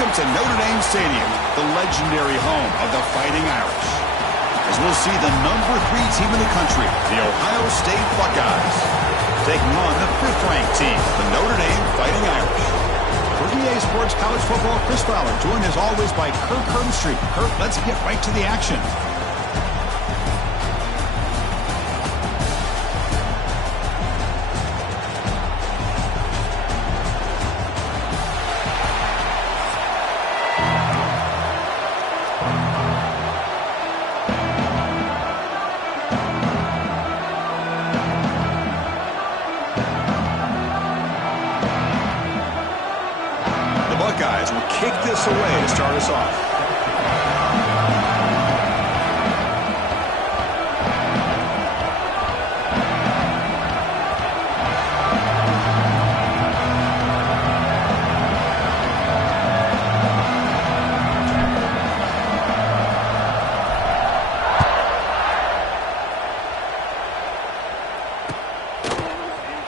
Welcome to Notre Dame Stadium, the legendary home of the Fighting Irish. As we'll see the number 3 team in the country, the Ohio State Buckeyes, taking on the 5th-ranked team, the Notre Dame Fighting Irish. For EA Sports College Football, Chris Fowler, joined as always by Kirk Herbstreit. Kirk, let's get right to the action. Buckeyes will kick this away to start us off.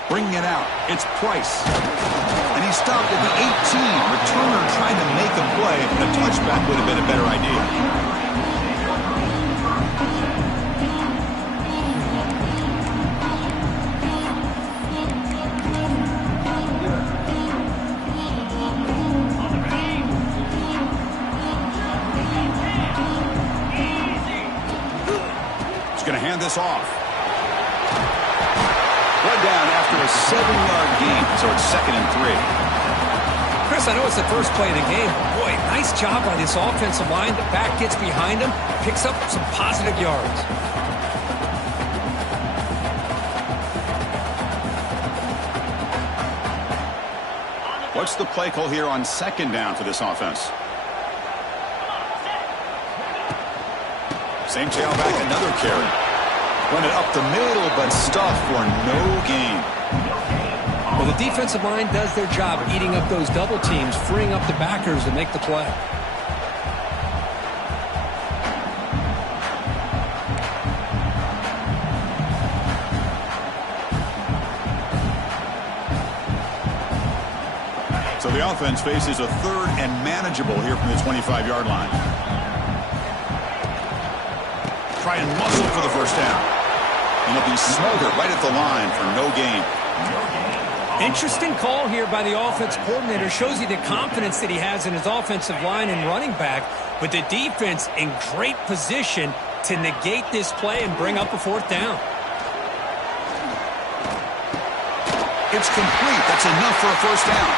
Bringing it out, it's Price. And he stopped at the 18. Returner trying to make a play, and a touchback would have been a better idea. He's going to hand this off. One down after a 7-yard gain, so it's 2nd and 3. Chris, I know it's the first play of the game. Boy, nice job by this offensive line. The back gets behind him, picks up some positive yards. What's the play call here on 2nd down for this offense? Same tailback, another carry. Run it up the middle, but stuffed for no gain. Well, the defensive line does their job eating up those double teams, freeing up the backers to make the play. So the offense faces a 3rd and manageable here from the 25-yard line. Try and muscle for the first down. And he'll be smothered right at the line for no gain. Interesting call here by the offense coordinator. Shows you the confidence that he has in his offensive line and running back. But the defense in great position to negate this play and bring up a 4th down. It's complete. That's enough for a first down.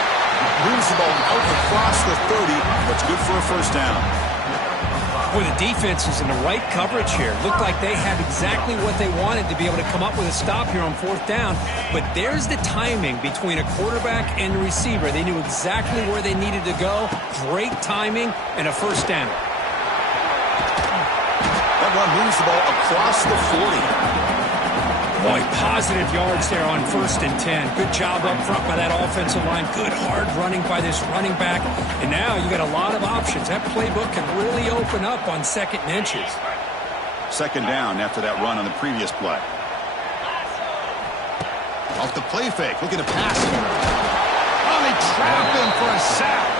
Moves the ball out across the 30. That's good for a first down. Boy, the defense is in the right coverage here. Looked like they had exactly what they wanted to be able to come up with a stop here on 4th down. But there's the timing between a quarterback and the receiver. They knew exactly where they needed to go. Great timing and a first down. That run moves the ball across the 40. Boy, positive yards there on 1st and 10. Good job up front by that offensive line. Good hard running by this running back. And now you got a lot of options. That playbook can really open up on 2nd and inches. 2nd down after that run on the previous play. Off the play fake, looking to pass. Oh, they trap him for a sack.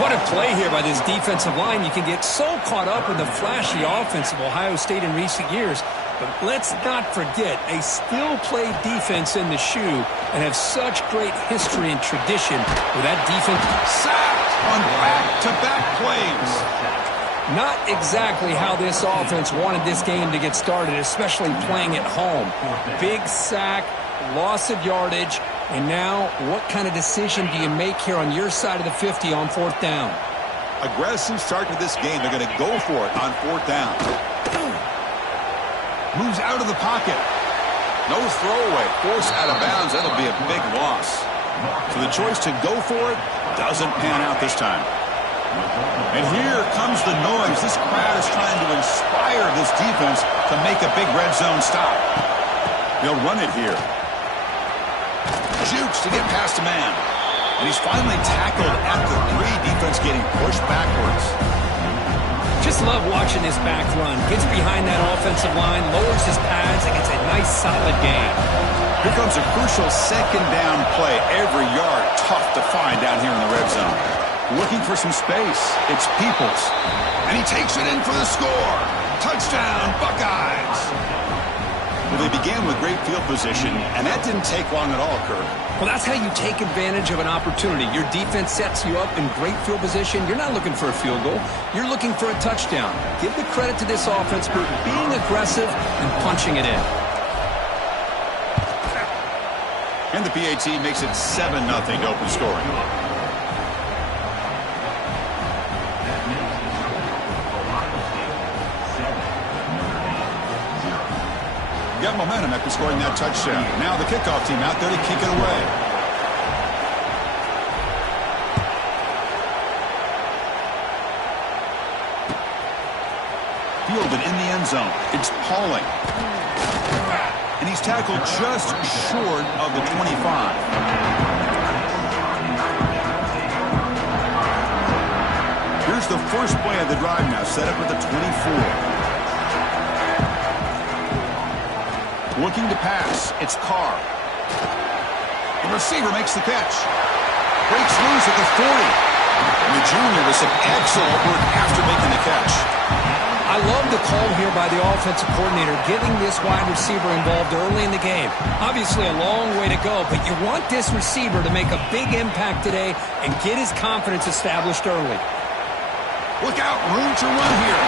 What a play here by this defensive line. You can get so caught up in the flashy offense of Ohio State in recent years. But let's not forget, a still-play defense in the shoe and have such great history and tradition with that defense. Sacked on back-to-back plays. Not exactly how this offense wanted this game to get started, especially playing at home. Big sack, loss of yardage, and now what kind of decision do you make here on your side of the 50 on 4th down? Aggressive start to this game. They're going to go for it on 4th down. Moves out of the pocket. No throwaway. Forced out of bounds. That'll be a big loss. So the choice to go for it doesn't pan out this time. And here comes the noise. This crowd is trying to inspire this defense to make a big red zone stop. They'll run it here. Jukes to get past a man. And he's finally tackled at the 3. Defense getting pushed backwards. Just love watching this back run. Gets behind that offensive line, lowers his pads, and gets a nice solid gain. Here comes a crucial 2nd down play. Every yard tough to find down here in the red zone. Looking for some space. It's Peoples. And he takes it in for the score. Touchdown, Buckeyes. Well, they began with great field position, and that didn't take long at all, Kirk. Well, that's how you take advantage of an opportunity. Your defense sets you up in great field position. You're not looking for a field goal. You're looking for a touchdown. Give the credit to this offense for being aggressive and punching it in. And the PAT makes it 7-0 to open scoring. Got momentum after scoring that touchdown. Now the kickoff team out there to kick it away. Fielded in the end zone. It's Pauling. And he's tackled just short of the 25. Here's the first play of the drive now, set up at the 24. Looking to pass. It's Carr. The receiver makes the catch. Breaks loose at the 40. And the junior with some excellent work after making the catch. I love the call here by the offensive coordinator, getting this wide receiver involved early in the game. Obviously a long way to go, but you want this receiver to make a big impact today and get his confidence established early. Look out, room to run here.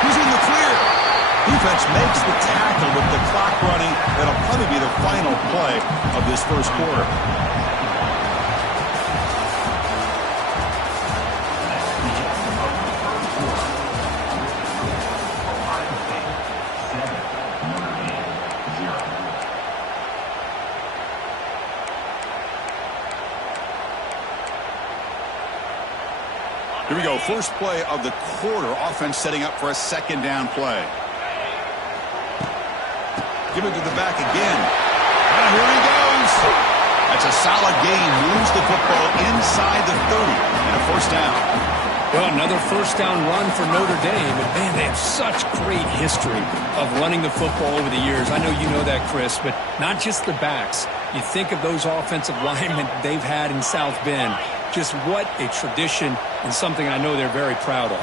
Who's in the clear? Defense makes the tackle with the clock running. That'll probably be the final play of this first quarter. Here we go, first play of the quarter. Offense setting up for a second down play. Give it to the back again. And here he goes. That's a solid gain. Moves the football inside the 30 and a first down. Well, another first down run for Notre Dame. And, man, they have such great history of running the football over the years. I know you know that, Chris, but not just the backs. You think of those offensive linemen they've had in South Bend. Just what a tradition and something I know they're very proud of.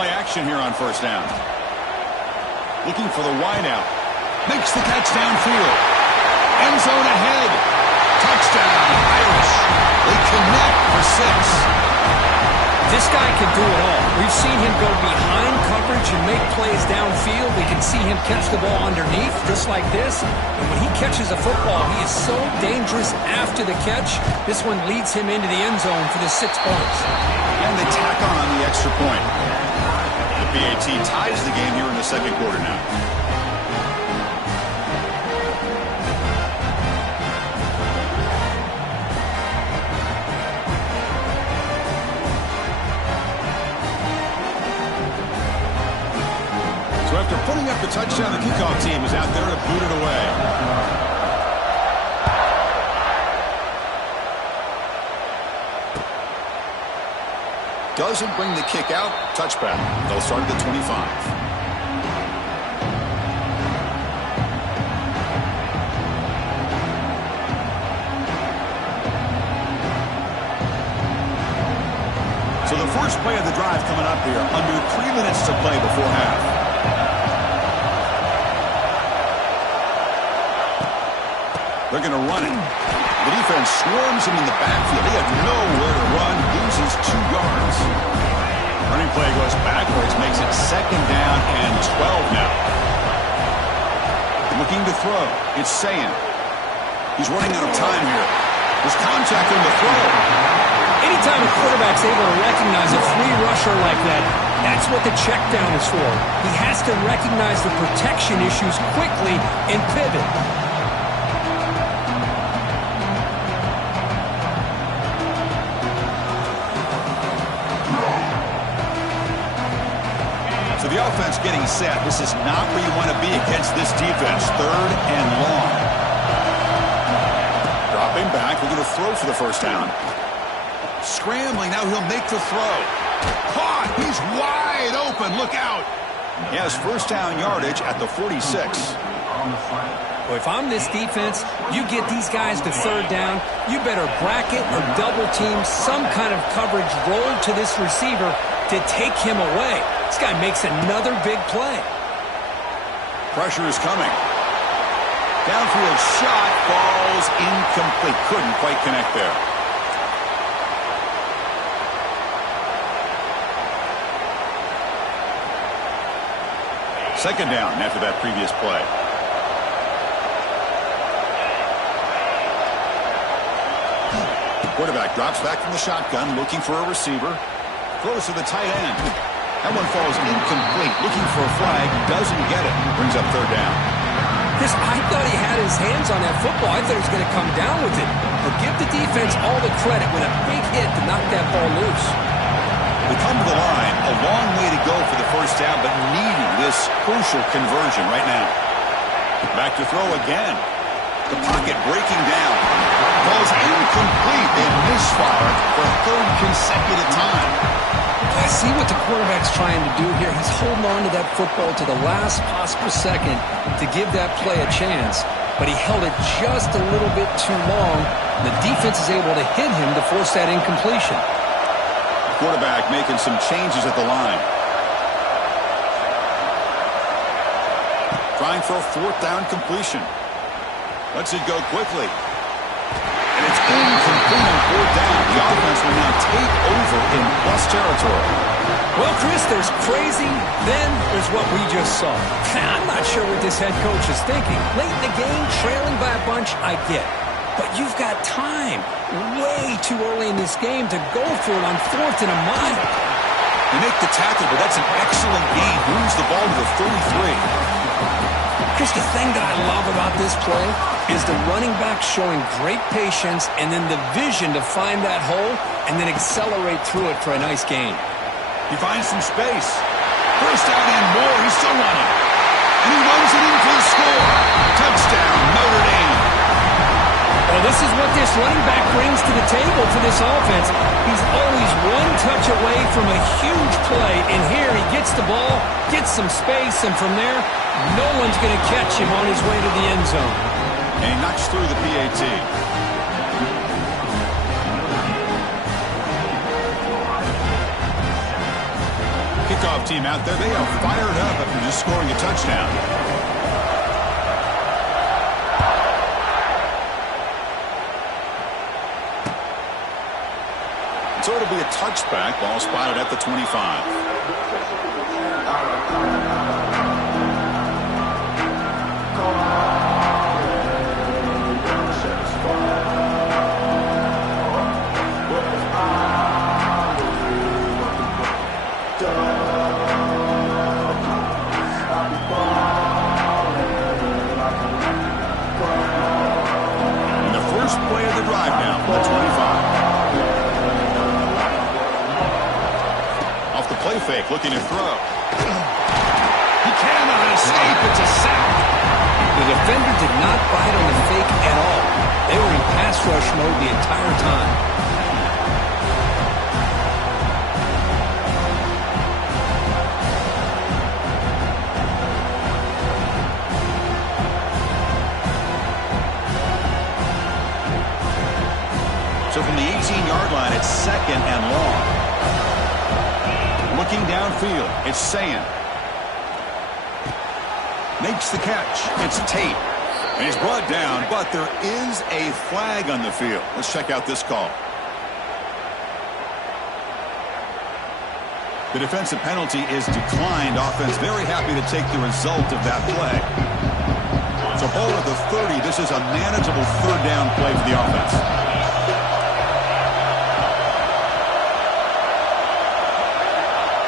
Play action here on first down. Looking for the wideout. Makes the catch downfield. End zone ahead. Touchdown, Irish. They connect for 6. This guy can do it all. We've seen him go behind coverage and make plays downfield. We can see him catch the ball underneath, just like this. And when he catches a football, he is so dangerous after the catch. This one leads him into the end zone for the 6 points. And they tack on the extra point. The PAT ties the game here in the second quarter now. So after putting up the touchdown, the kickoff team is out there to boot it away. Doesn't bring the kick out. Touchback. They'll start at the 25. So the first play of the drive coming up here. Under 3 minutes to play before half. They're going to run it. The defense swarms him in the backfield. He had nowhere to run. Loses 2 yards. Running play goes backwards. Makes it second down and 12 now. Looking to throw. It's Sayin. He's running out of time here. There's contact on the throw. Anytime a quarterback's able to recognize a free rusher like that, that's what the check down is for. He has to recognize the protection issues quickly and pivot. So the offense getting set. This is not where you want to be against this defense. Third and long. Dropping back. We're going to throw for the first down. Scrambling. Now he'll make the throw. Caught. He's wide open. Look out. He has first down yardage at the 46. Well, if I'm this defense, you get these guys to third down, you better bracket or double team some kind of coverage roll to this receiver to take him away. This guy makes another big play. Pressure is coming. Downfield shot falls incomplete. Couldn't quite connect there. Second down after that previous play. Quarterback drops back from the shotgun, looking for a receiver. Throws to the tight end. That one falls incomplete. Looking for a flag. Doesn't get it. Brings up third down. Chris, I thought he had his hands on that football. I thought he was going to come down with it. But give the defense all the credit with a big hit to knock that ball loose. We come to the line. A long way to go for the first down, but needing this crucial conversion right now. Back to throw again. The pocket breaking down. Ball's incomplete. They misfire for a third consecutive time. I see what the quarterback's trying to do here. He's holding on to that football to the last possible second to give that play a chance. But he held it just a little bit too long. The defense is able to hit him to force that incompletion. Quarterback making some changes at the line. Trying for a fourth down completion. Lets it go quickly. And it's incomplete on fourth down. The offense will now take over in plus territory. Well, Chris, there's crazy, then there's what we just saw. I'm not sure what this head coach is thinking. Late in the game, trailing by a bunch, I get. But you've got time, way too early in this game, to go for it on fourth and a mile. They make the tackle, but that's an excellent gain. Moves the ball to the 33. Chris, the thing that I love about this play is the running back showing great patience and then the vision to find that hole and then accelerate through it for a nice gain. He finds some space. First down and more. He's still running. And he runs it in for the score. Touchdown, Notre Dame. Well, this is what this running back brings to the table for this offense. He's always one touch away from a huge play, and here he gets the ball, gets some space, and from there, no one's going to catch him on his way to the end zone. And he knocks through the PAT. Kickoff team out there, they are fired up after just scoring a touchdown. So it'll be a touchback. Ball spotted at the 25. And the first play of the drive now for the 25. Play fake, looking to throw. He cannot escape. It's a sack. The defender did not bite on the fake at all. They were in pass rush mode the entire time. So from the 18-yard line, it's second and long. Looking downfield, it's Sayin. Makes the catch. It's Tate. And he's brought down, but there is a flag on the field. Let's check out this call. The defensive penalty is declined. Offense very happy to take the result of that play. So ball at the 30. This is a manageable third down play for the offense.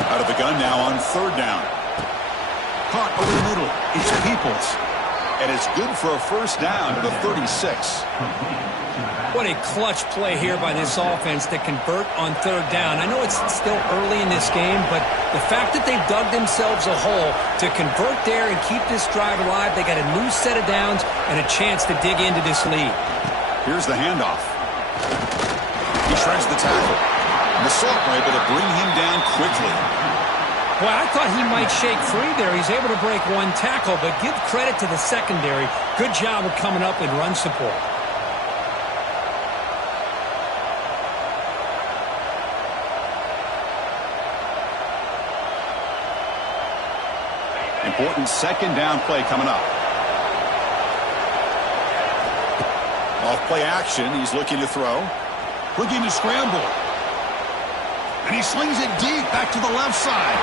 Out of the gun now on third down. Caught over the middle. It's Peoples. And it's good for a first down to the 36. What a clutch play here by this offense to convert on third down. I know it's still early in this game, but the fact that they've dug themselves a hole to convert there and keep this drive alive, they got a new set of downs and a chance to dig into this lead. Here's the handoff. He shreds the tackle. And the Salt were able to bring him down quickly. Well, I thought he might shake free there. He's able to break one tackle, but give credit to the secondary. Good job of coming up with run support. Important second down play coming up. Off play action, he's looking to throw. Looking to scramble. And he slings it deep back to the left side.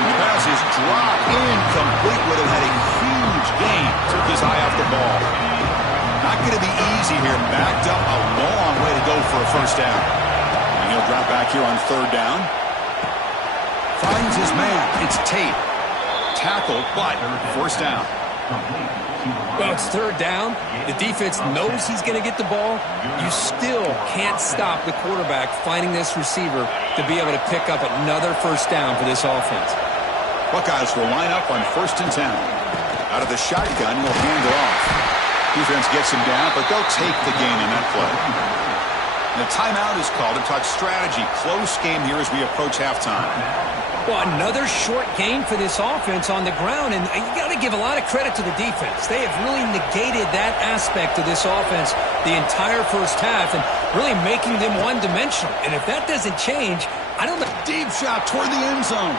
The pass is dropped incomplete. Would have had a huge gain. Took his eye off the ball. Not going to be easy here. Backed up a long way to go for a first down. And he'll drop back here on third down. Finds his man. It's Tate. Tackle, but first down. Well, it's third down. The defense knows he's going to get the ball. You still can't stop the quarterback finding this receiver to be able to pick up another first down for this offense. Buckeyes will line up on 1st and 10. Out of the shotgun, he'll hand it off. Defense gets him down, but they'll take the gain in that play. And a timeout is called to talk strategy. Close game here as we approach halftime. Well, another short game for this offense on the ground, and you got to give a lot of credit to the defense. They have really negated that aspect of this offense the entire first half and really making them one-dimensional. And if that doesn't change, I don't know. Deep shot toward the end zone.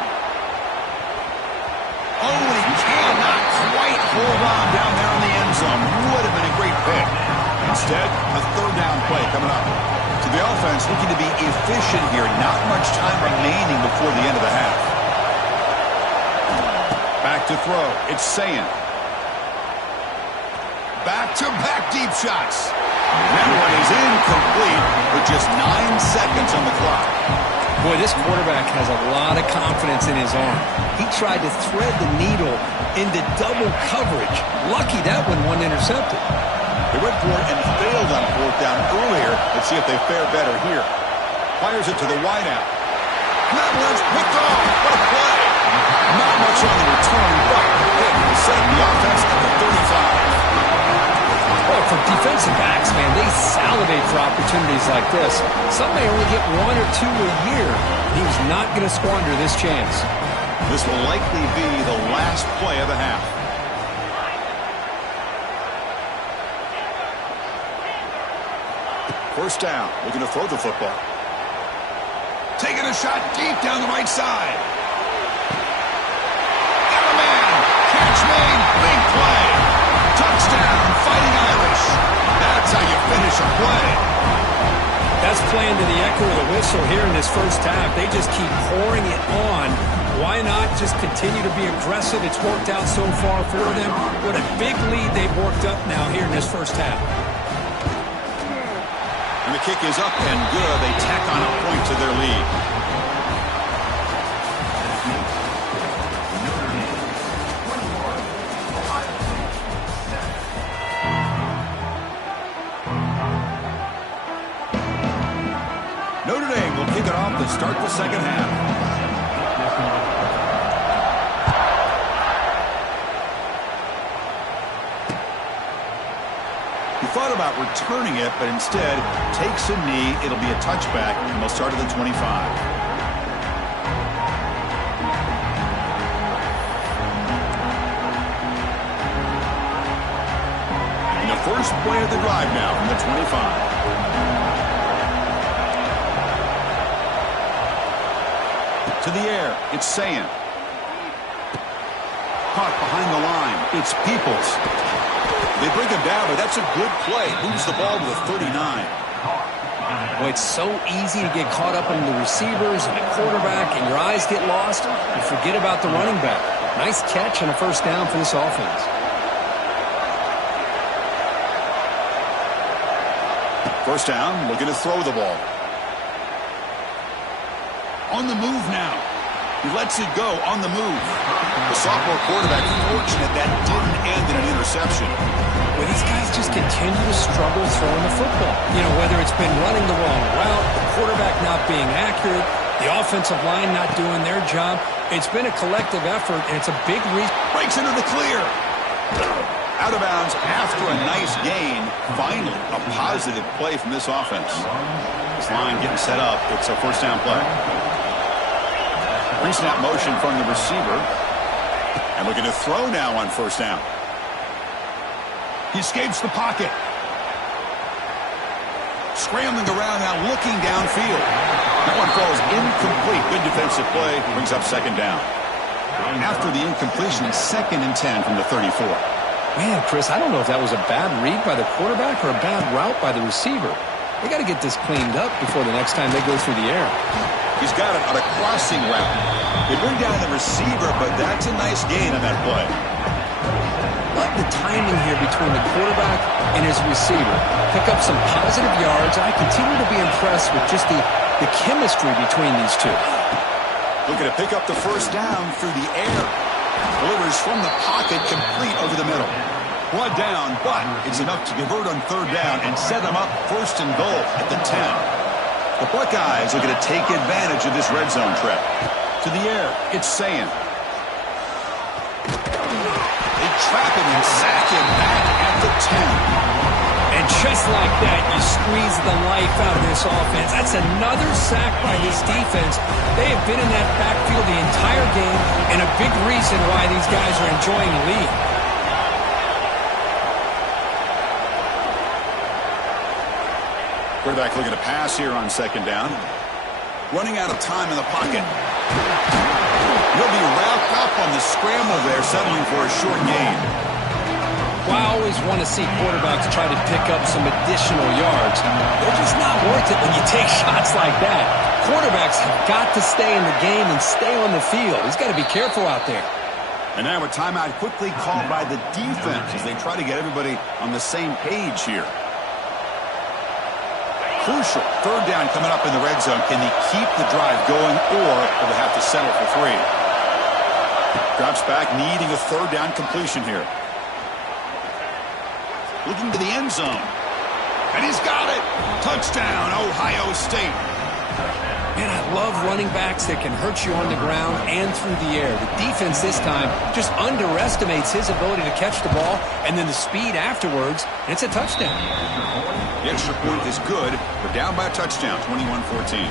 Oh, he cannot quite hold on down there in the end zone. Would have been a great pick. Instead, a third down play coming up. To the offense, looking to be efficient here. Not much time remaining before the end of the half. Back to throw. It's Sayin. Back-to-back deep shots. That one is incomplete with just 9 seconds on the clock. Boy, this quarterback has a lot of confidence in his arm. He tried to thread the needle into double coverage. Lucky that one wasn't intercepted. They went for it and failed on fourth down earlier. Let's see if they fare better here. Fires it to the wideout. That one's picked off. What a play. Not much on the return, but it will set the offense at the 35. Well, for defensive backs, man, they salivate for opportunities like this. Some may only get 1 or 2 a year. He's not going to squander this chance. This will likely be the last play of the half. First down, looking to throw the football. Taking a shot deep down the right side. Got a man. Catch made. Big play. Touchdown, Fighting Irish. That's how you finish a play. That's playing to the echo of the whistle here in this first half. They just keep pouring it on. Why not just continue to be aggressive? It's worked out so far for them. What a big lead they've worked up now here in this first half. And the kick is up and good. They tack on a point to their lead. Notre Dame will kick it off to start the second half. Thought about returning it, but instead takes a knee. It'll be a touchback, and they'll start at the 25. And the first play of the drive now from the 25. To the air, it's Sayin. Caught behind the line, it's Peoples. They bring him down, but that's a good play. Moves the ball to the 39. Well, it's so easy to get caught up in the receivers and the quarterback, and your eyes get lost. You forget about the running back. Nice catch and a first down for this offense. First down, looking to throw the ball. On the move now. He lets it go on the move. The sophomore quarterback fortunate that didn't end in an interception. Well, these guys just continue to struggle throwing the football. You know, whether it's been running the wrong route, the quarterback not being accurate, the offensive line not doing their job. It's been a collective effort, and it's a big reason. Breaks into the clear. Out of bounds after a nice gain. Finally, a positive play from this offense. This line getting set up. It's a first down play. Pre-snap motion from the receiver. And looking to throw now on first down. He escapes the pocket. Scrambling around now, looking downfield. That one falls incomplete. Good defensive play. Brings up second down. After the incompletion, 2nd and 10 from the 34. Man, Chris, I don't know if that was a bad read by the quarterback or a bad route by the receiver. They got to get this cleaned up before the next time they go through the air. He's got it on a crossing route. They bring down the receiver, but that's a nice gain on that play. Love the timing here between the quarterback and his receiver. Pick up some positive yards. I continue to be impressed with just the chemistry between these two. Looking to pick up the first down through the air. Delivers from the pocket, complete over the middle. One down, but it's enough to convert on third down and set them up first and goal at the 10. The Buckeyes looking to take advantage of this red zone trap. To the air, it's Sayin. They trap him and sack him back at the 10. And just like that, you squeeze the life out of this offense. That's another sack by this defense. They have been in that backfield the entire game, and a big reason why these guys are enjoying the lead. Quarterback looking to pass here on second down. Running out of time in the pocket. He'll be wrapped up on the scramble there, settling for a short gain. Well, I always want to see quarterbacks try to pick up some additional yards. They're just not worth it when you take shots like that. Quarterbacks have got to stay in the game and stay on the field. He's got to be careful out there. And now a timeout quickly called by the defense as they try to get everybody on the same page here. Crucial. Third down coming up in the red zone. Can they keep the drive going, or will they have to settle for 3? Drops back, needing a third down completion here. Looking to the end zone. And he's got it. Touchdown, Ohio State. Man, I love running backs that can hurt you on the ground and through the air. The defense this time just underestimates his ability to catch the ball, and then the speed afterwards, and it's a touchdown. The extra point is good. We're down by a touchdown, 21-14.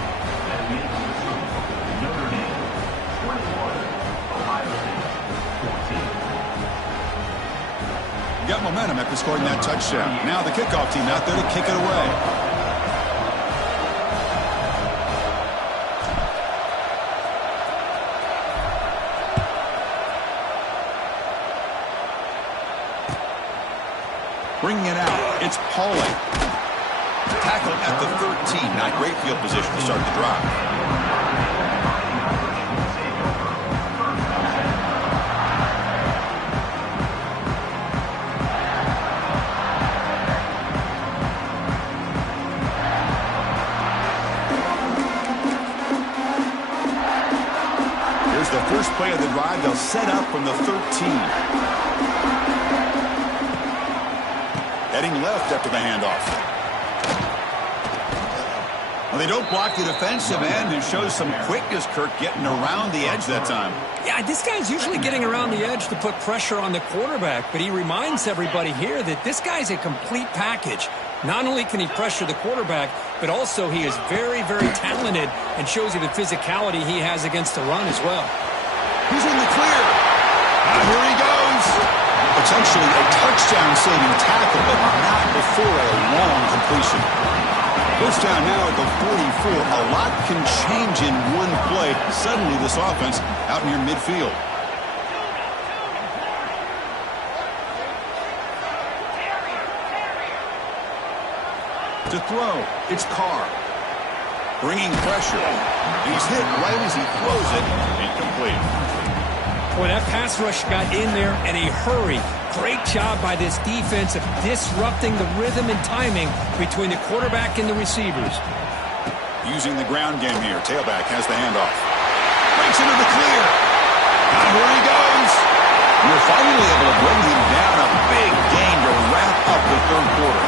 Got momentum after scoring that touchdown. Now the kickoff team out there to kick it away. Bringing it out, it's Pauling. Tackle at the 13. Not great field position to start the drive. The first play of the drive, they'll set up from the 13. Heading left after the handoff. Well, they don't block the defensive end and shows some quickness, Kirk, getting around the edge that time. Yeah, this guy's usually getting around the edge to put pressure on the quarterback, but he reminds everybody here that this guy's a complete package. Not only can he pressure the quarterback, but also he is very, very talented and shows you the physicality he has against the run as well. He's in the clear. And here he goes. Potentially a touchdown-saving tackle, but not before a long completion. First down now at the 44. A lot can change in one play. Suddenly this offense out near midfield. To throw, it's Carr. Bringing pressure. And he's hit right as he throws it. Incomplete. Boy, that pass rush got in there in a hurry. Great job by this defense of disrupting the rhythm and timing between the quarterback and the receivers. Using the ground game here. Tailback has the handoff. Breaks into the clear. And here he goes. We're finally able to bring him down. A big gain to wrap up the third quarter.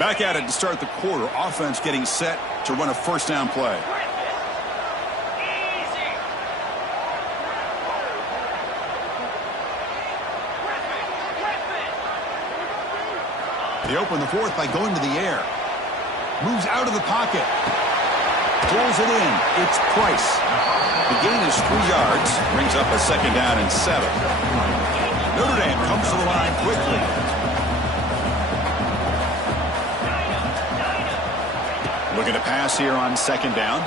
Back at it to start the quarter. Offense getting set to run a first down play. They open the fourth by going to the air. Moves out of the pocket. Pulls it in. It's Price. The gain is 3 yards. Brings up a second down and 7. Notre Dame comes to the line quickly. Looking to pass here on second down.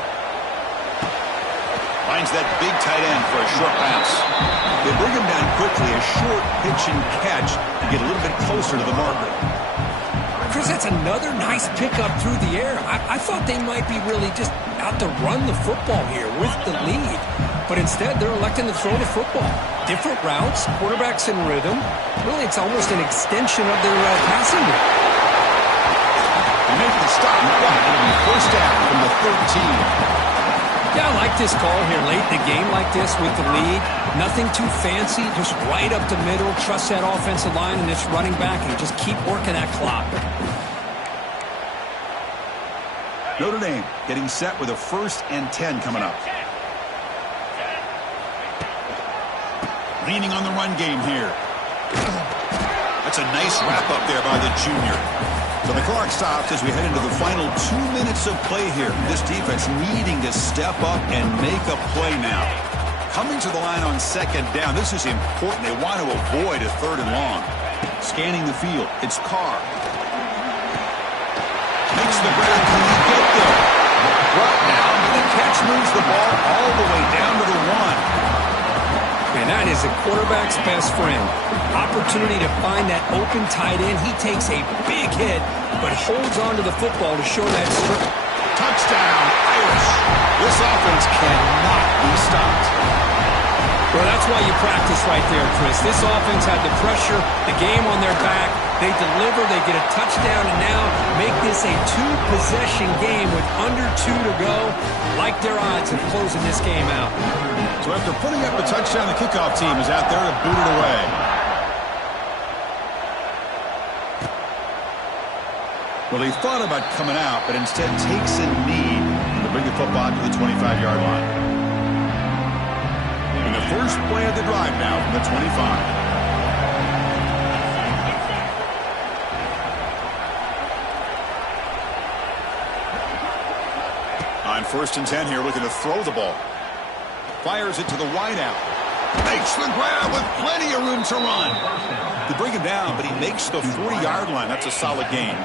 Finds that big tight end for a short pass. They bring him down quickly. A short pitch and catch to get a little bit closer to the marker. Chris, that's another nice pickup through the air. I thought they might be really just out to run the football here with the lead. But instead, they're electing to throw the football. Different routes, quarterbacks in rhythm. Really, it's almost an extension of their passing game. They make the stop. It'll be first down from the 13. Yeah, I like this call here late in the game like this with the lead. Nothing too fancy, just right up the middle. Trust that offensive line and this running back and just keep working that clock. Notre Dame getting set with a 1st and 10 coming up. Leaning on the run game here. That's a nice wrap up there by the junior. So the clock stops as we head into the final 2 minutes of play here. This defense needing to step up and make a play now. Coming to the line on second down. This is important. They want to avoid a 3rd and long. Scanning the field. It's Carr. Makes the grab. Can he get there? Brought down, but the catch moves the ball all the way down to the 1. And that is a quarterback's best friend. Opportunity to find that open tight end. He takes a big hit, but holds on to the football to show that strength. Touchdown, Irish. This offense cannot be stopped. Well, that's why you practice right there, Chris. This offense had the pressure, the game on their back. They deliver, they get a touchdown, and now make this a 2-possession game with under 2 to go. Like their odds of closing this game out. So after putting up a touchdown, the kickoff team is out there to boot it away. Well, he thought about coming out, but instead takes a knee to bring the football to the 25-yard line. And the first play of the drive now from the 25. On 1st and 10 here, looking to throw the ball. Fires it to the wideout. Makes the grab with plenty of room to run. They bring him down, but he makes the 40-yard line. That's a solid gain.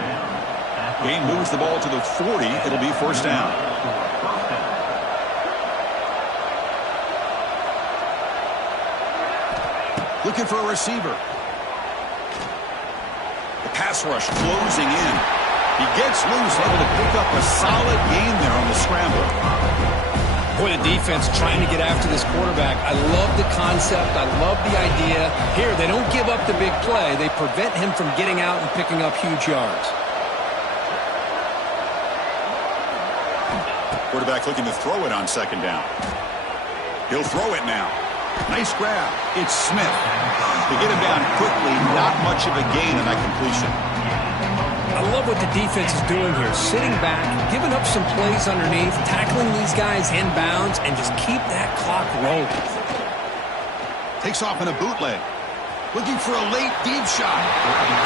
Gain moves the ball to the 40. It'll be first down. Looking for a receiver. The pass rush closing in. He gets loose, able to pick up a solid gain there on the scramble. Boy, the defense trying to get after this quarterback. I love the concept. I love the idea. Here, they don't give up the big play. They prevent him from getting out and picking up huge yards. Quarterback looking to throw it on second down. He'll throw it now. Nice grab. It's Smith. They get him down quickly. Not much of a gain on that completion. I love what the defense is doing here. Sitting back, giving up some plays underneath, tackling these guys inbounds, and just keep that clock rolling. Takes off in a bootleg. Looking for a late deep shot.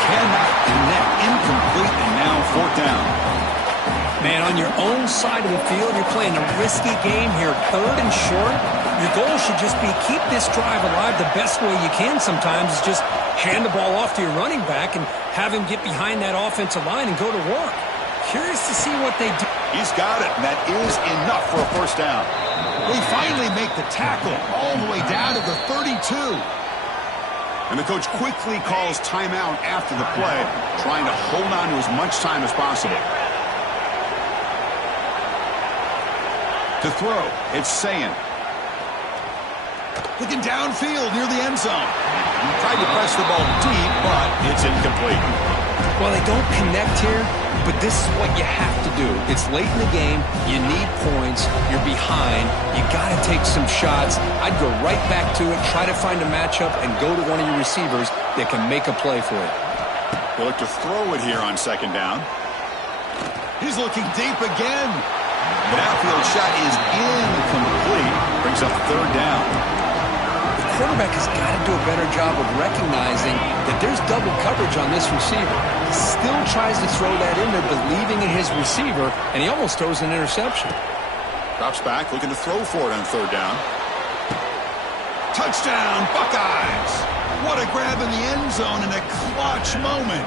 Cannot connect. Incomplete, and now 4th down. Man, on your own side of the field, you're playing a risky game here. 3rd and short. Your goal should just be keep this drive alive the best way you can sometimes is just hand the ball off to your running back and have him get behind that offensive line and go to work. Curious to see what they do. He's got it, and that is enough for a first down. They finally make the tackle all the way down to the 32. And the coach quickly calls timeout after the play, trying to hold on to as much time as possible. To throw, it's Sayin. Looking downfield near the end zone. Tried to press the ball deep, but it's incomplete. Well, they don't connect here, but this is what you have to do. It's late in the game. You need points. You're behind. You got to take some shots. I'd go right back to it, try to find a matchup, and go to one of your receivers that can make a play for you. They look to throw it here on second down. He's looking deep again. The outfield shot is incomplete. Brings up third down. The quarterback has got to do a better job of recognizing that there's double coverage on this receiver. He still tries to throw that in there, believing in his receiver, and he almost throws an interception. Drops back, looking to throw for it on third down. Touchdown, Buckeyes! What a grab in the end zone in a clutch moment.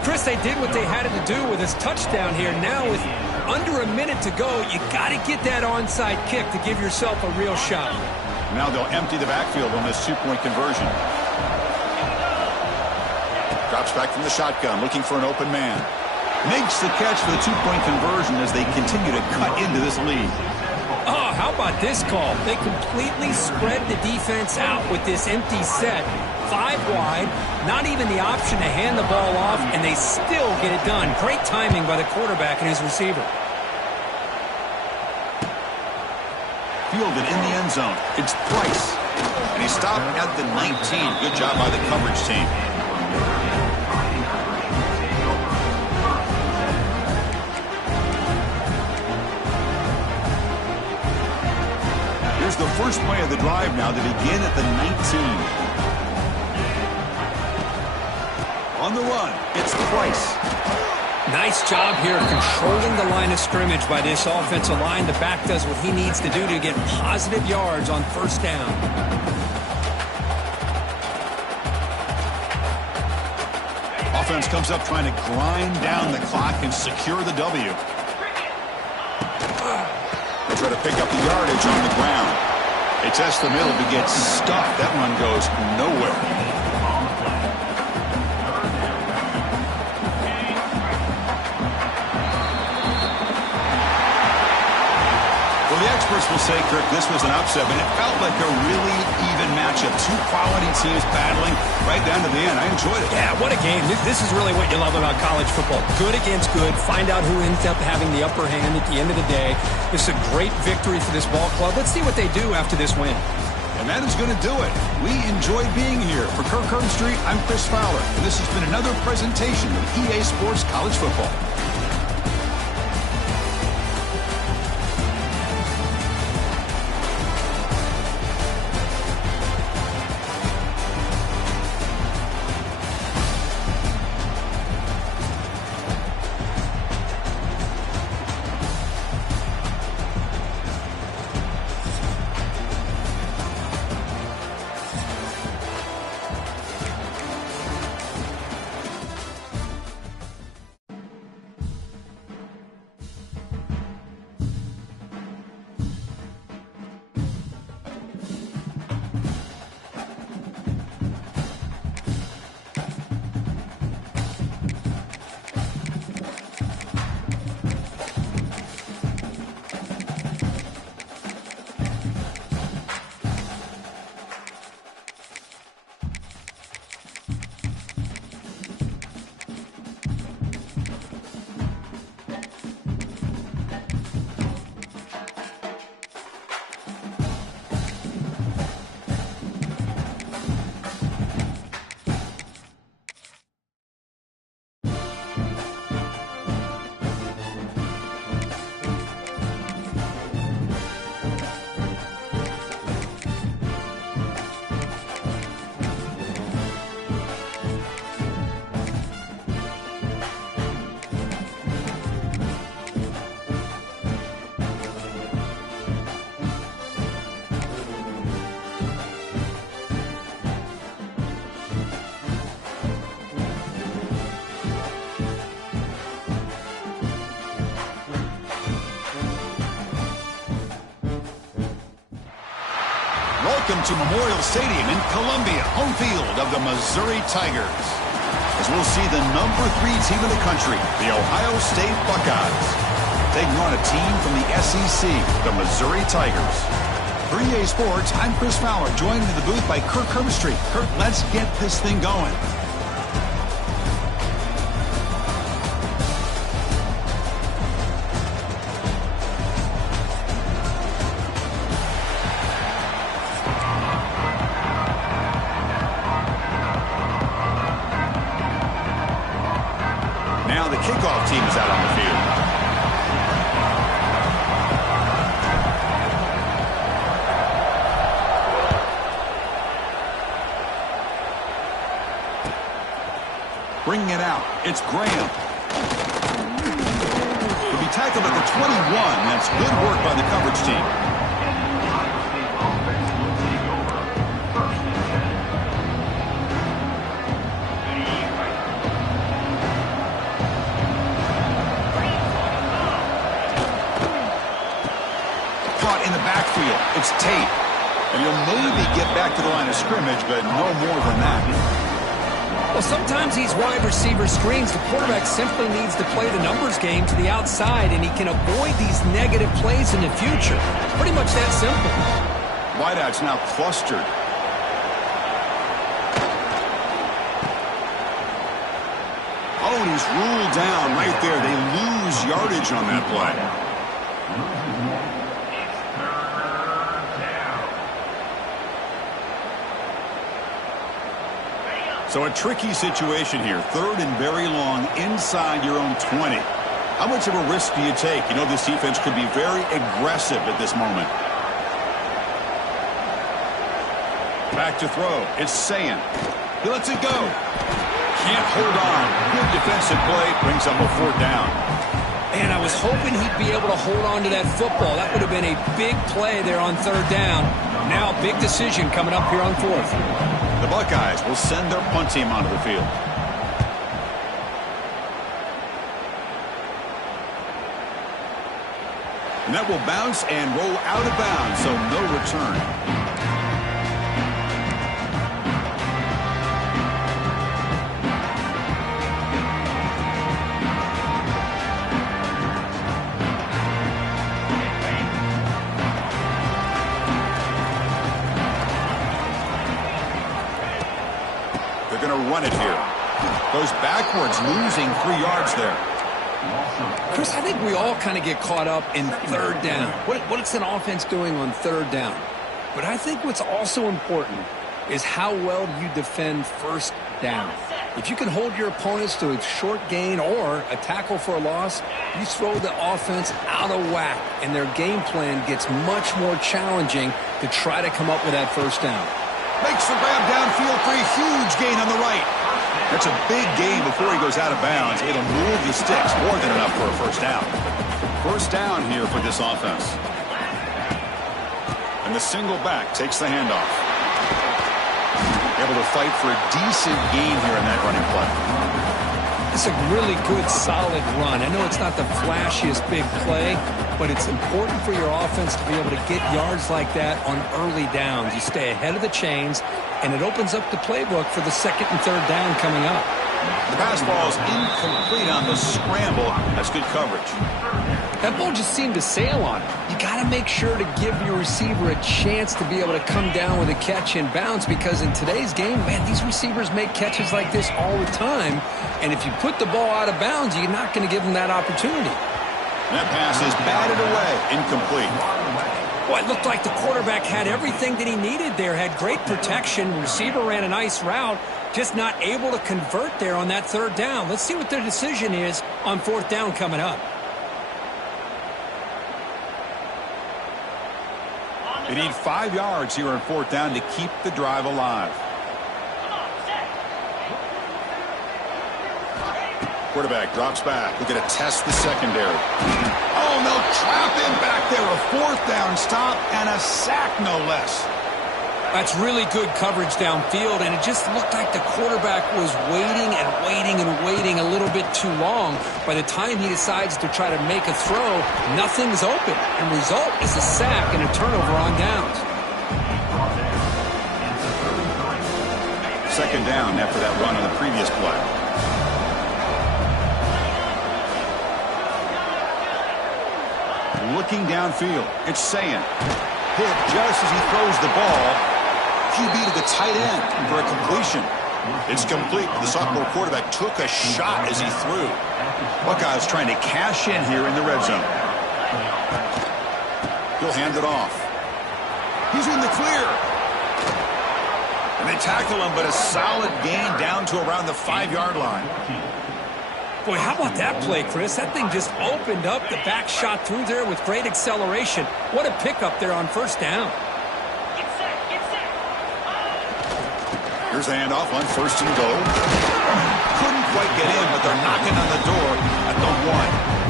Chris, they did what they had to do with his touchdown here. Now with under a minute to go, you got to get that onside kick to give yourself a real shot. Now they'll empty the backfield on this two-point conversion. Drops back from the shotgun, looking for an open man. Makes the catch for the two-point conversion as they continue to cut into this lead. Oh, how about this call? They completely spread the defense out with this empty set. 5 wide, not even the option to hand the ball off, and they still get it done. Great timing by the quarterback and his receiver. Fielded in the end zone. It's Price. And he stopped at the 19. Good job by the coverage team. Here's the first play of the drive now to begin at the 19. On the run, it's Price. Nice job here controlling the line of scrimmage by this offensive line. The back does what he needs to do to get positive yards on first down. Offense comes up trying to grind down the clock and secure the W. They try to pick up the yardage on the ground. They test the middle to get stuffed. That one goes nowhere. The experts will say, Kirk, this was an upset, but it felt like a really even matchup. Two quality teams battling right down to the end. I enjoyed it. Yeah, what a game. This is really what you love about college football. Good against good. Find out who ends up having the upper hand at the end of the day. It's a great victory for this ball club. Let's see what they do after this win. And that is going to do it. We enjoyed being here. For Kirk Herbstreit, I'm Chris Fowler, and this has been another presentation of EA Sports College Football. Welcome to Memorial Stadium in Columbia, home field of the Missouri Tigers. As we'll see the number 3 team in the country, the Ohio State Buckeyes, taking on a team from the SEC, the Missouri Tigers. For EA Sports, I'm Chris Fowler, joined in the booth by Kirk Herbstreit. Kirk, let's get this thing going. Now the kickoff team is out on the field. Bringing it out. It's Graham. He'll be tackled at the 21. That's good work by the coverage team. Caught in the backfield. It's Tate. And he'll maybe get back to the line of scrimmage, but no more than that. Well, sometimes these wide receiver screens, the quarterback simply needs to play the numbers game to the outside, and he can avoid these negative plays in the future. Pretty much that simple. Wideouts now clustered. Oh, and he's ruled down right there. They lose yardage on that play. So a tricky situation here. 3rd and very long inside your own 20. How much of a risk do you take? You know this defense could be very aggressive at this moment. Back to throw. It's Sayan. He lets it go. Can't hold on. Good defensive play. Brings up a 4th down. And I was hoping he'd be able to hold on to that football. That would have been a big play there on 3rd down. Now big decision coming up here on 4th. The Buckeyes will send their punt team onto the field. And that will bounce and roll out of bounds, so no return. Run it here. Goes backwards, losing 3 yards there. Chris, I think we all kind of get caught up in 3rd down. What's an offense doing on 3rd down? But I think what's also important is how well you defend 1st down. If you can hold your opponents to a short gain or a tackle for a loss, you throw the offense out of whack, and their game plan gets much more challenging to try to come up with that 1st down. Makes the grab downfield for a huge gain on the right. That's a big gain before he goes out of bounds. It'll move the sticks more than enough for a 1st down. 1st down here for this offense. And the single back takes the handoff. Able to fight for a decent gain here in that running play. It's a really good, solid run. I know it's not the flashiest big play, but it's important for your offense to be able to get yards like that on early downs. You stay ahead of the chains, and it opens up the playbook for the 2nd and 3rd down coming up. The pass ball is incomplete on the scramble. That's good coverage. That ball just seemed to sail on it. You got to make sure to give your receiver a chance to be able to come down with a catch and bounce, because in today's game, man, these receivers make catches like this all the time. And if you put the ball out of bounds, you're not going to give them that opportunity. That pass is batted away, incomplete. Well, it looked like the quarterback had everything that he needed there, had great protection. The receiver ran a nice route, just not able to convert there on that 3rd down. Let's see what their decision is on 4th down coming up. They need 5 yards here on 4th down to keep the drive alive. Quarterback drops back. We're going to test the secondary. Oh, and they'll trap him back there. A 4th down stop and a sack, no less. That's really good coverage downfield, and it just looked like the quarterback was waiting and waiting and waiting a little bit too long. By the time he decides to try to make a throw, nothing's open. And the result is a sack and a turnover on downs. 2nd down after that run on the previous play. Looking downfield, it's Sayan. Hit just as he throws the ball. QB to the tight end for a completion. It's complete. The sophomore quarterback took a shot as he threw. Buckeyes trying to cash in here in the red zone. He'll hand it off. He's in the clear. And they tackle him, but a solid gain down to around the 5-yard line. Boy, how about that play, Chris? That thing just opened up. The back shot through there with great acceleration. What a pickup there on 1st down. Here's the handoff on 1st and goal. couldn't quite get in, but they're knocking on the door at the 1.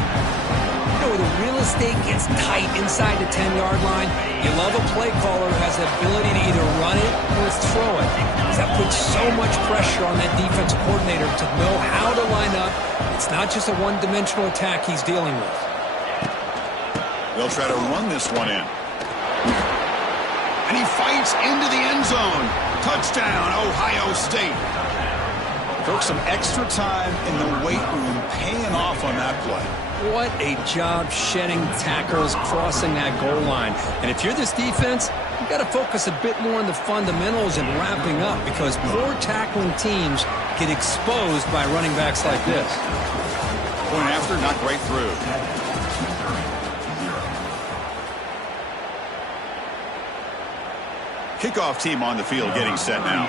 The real estate gets tight inside the 10-yard line. You love a play caller who has the ability to either run it or throw it. That puts so much pressure on that defensive coordinator to know how to line up. It's not just a one-dimensional attack he's dealing with. They'll try to run this one in. And he fights into the end zone. Touchdown, Ohio State. Took some extra time in the weight room, paying off on that play. What a job shedding tackles, crossing that goal line. And if you're this defense, you've got to focus a bit more on the fundamentals and wrapping up, because poor tackling teams get exposed by running backs like this. Point after, not right through. Kickoff team on the field getting set now.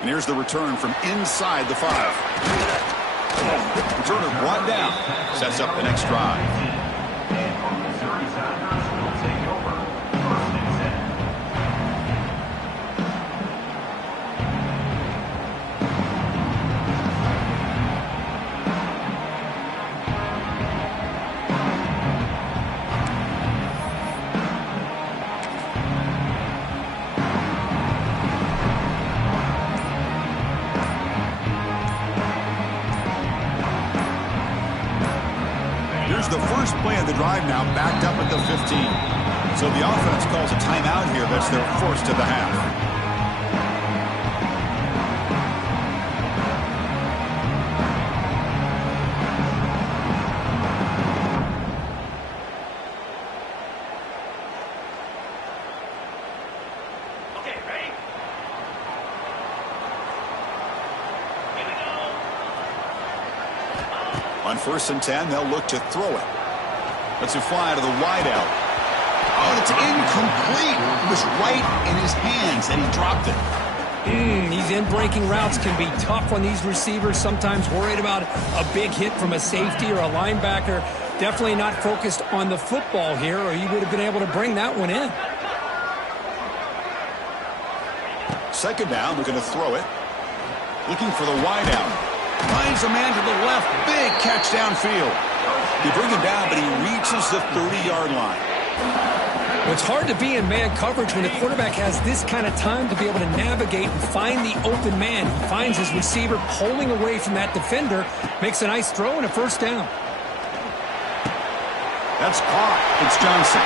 And here's the return from inside the 5. Returner brought down. Sets up the next drive. The first play of the drive now backed up at the 15. So the offense calls a timeout here. That's their first of the half. Okay, ready? On 1st and 10, they'll look to throw it. Let's it fly to the wideout. Oh, it's incomplete. It was right in his hands, and he dropped it. These in-breaking routes can be tough on these receivers, sometimes worried about a big hit from a safety or a linebacker. Definitely not focused on the football here, or he would have been able to bring that one in. Second down, they're going to throw it. Looking for the wideout. Finds a man to the left. Big catch downfield. They bring him down, but he reaches the 30-yard line. Well, it's hard to be in man coverage when the quarterback has this kind of time to be able to navigate and find the open man. He finds his receiver pulling away from that defender, makes a nice throw and a first down. That's caught. It's Johnson.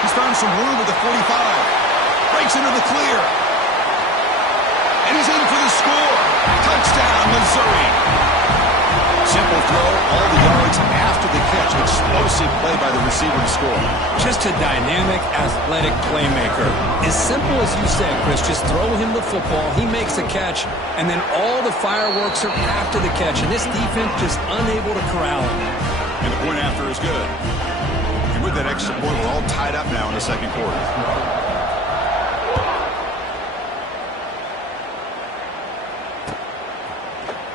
He's found some room at the 45. Breaks into the clear. And he's in for the score. Touchdown, Missouri. Simple throw, all the yards after the catch. Explosive play by the receiver to score. Just a dynamic, athletic playmaker. As simple as you said, Chris, just throw him the football, he makes a catch, and then all the fireworks are after the catch, and this defense just unable to corral him. And the point after is good. And with that extra point, we're all tied up now in the second quarter.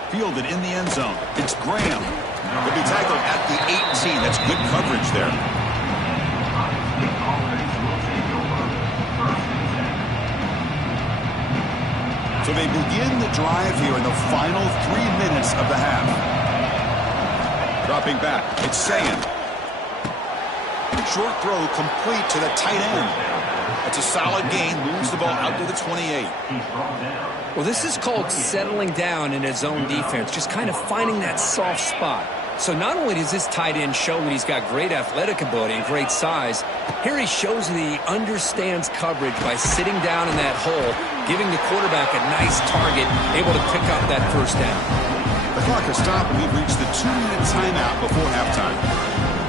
Fielded in the end zone. It's Graham. He'll be tackled at the 18. That's good coverage there. So they begin the drive here in the final 3 minutes of the half. Dropping back. It's Sayan. Short throw complete to the tight end. It's a solid gain. Moves the ball out to the 28. Well, this is called settling down in his own defense, just kind of finding that soft spot. So not only does this tight end show that he's got great athletic ability and great size, here he shows that he understands coverage by sitting down in that hole, giving the quarterback a nice target, able to pick up that first down. The clock has stopped, and we've reached the 2-minute timeout before halftime.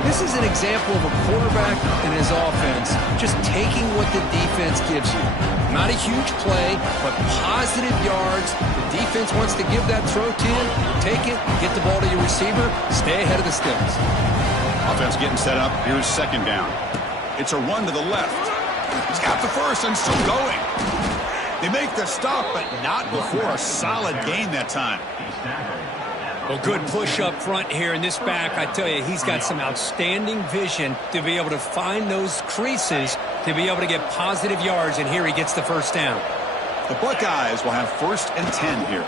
This is an example of a quarterback and his offense just taking what the defense gives you. Not a huge play, but positive yards. The defense wants to give that throw to you. Take it, get the ball to your receiver, stay ahead of the sticks. Offense getting set up. Here's second down. It's a run to the left. He's got the first and still going. They make the stop, but not before a solid gain that time. Well, good push up front here in this back. I tell you, he's got some outstanding vision to be able to find those creases to be able to get positive yards, and here he gets the first down. The Buckeyes will have 1st and 10 here.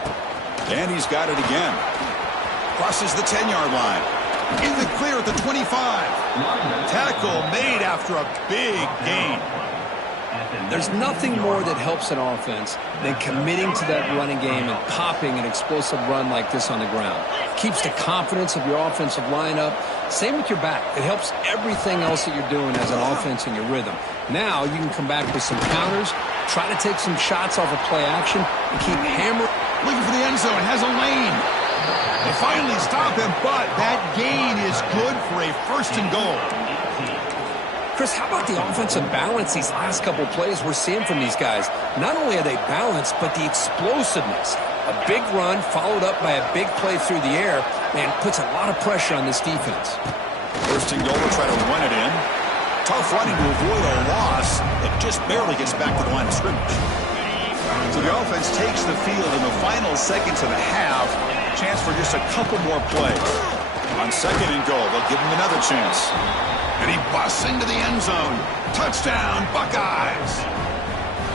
And he's got it again. Crosses the 10-yard line. In the clear at the 25. Tackle made after a big gain. There's nothing more that helps an offense than committing to that running game and popping an explosive run like this on the ground. Keeps the confidence of your offensive lineup. Same with your back. It helps everything else that you're doing as an offense in your rhythm. Now you can come back with some counters, try to take some shots off of play action, and keep hammering. Looking for the end zone. Has a lane. They finally stop him, but that gain is good for a 1st and goal. Chris, how about the offensive balance these last couple plays we're seeing from these guys? Not only are they balanced, but the explosiveness. A big run followed up by a big play through the air, man, puts a lot of pressure on this defense. 1st and goal, will try to run it in. Tough running to avoid a loss. It just barely gets back to the line of scrimmage. So the offense takes the field in the final seconds of the half. Chance for just a couple more plays. On 2nd and goal, they'll give him another chance. And he busts into the end zone. Touchdown, Buckeyes.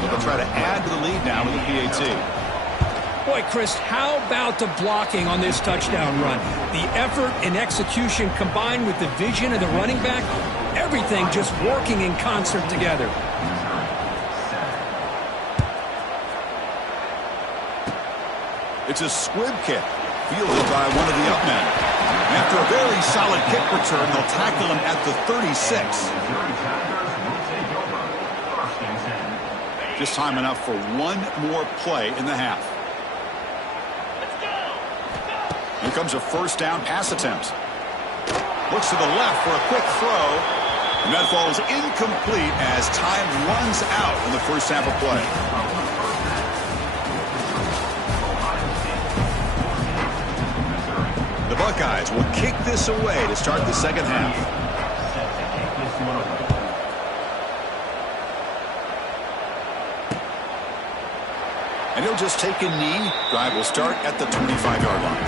They'll try to add to the lead now with the PAT. Boy, Chris, how about the blocking on this touchdown run? The effort and execution combined with the vision of the running back, everything just working in concert together. It's a squib kick, fielded by one of the up men. After a very solid kick return, they'll tackle him at the 36. Just time enough for one more play in the half. Here comes a 1st down pass attempt. Looks to the left for a quick throw. And that falls incomplete as time runs out in the 1st half of play. The Buckeyes will kick this away to start the 2nd half. And he'll just take a knee. Drive will start at the 25-yard line.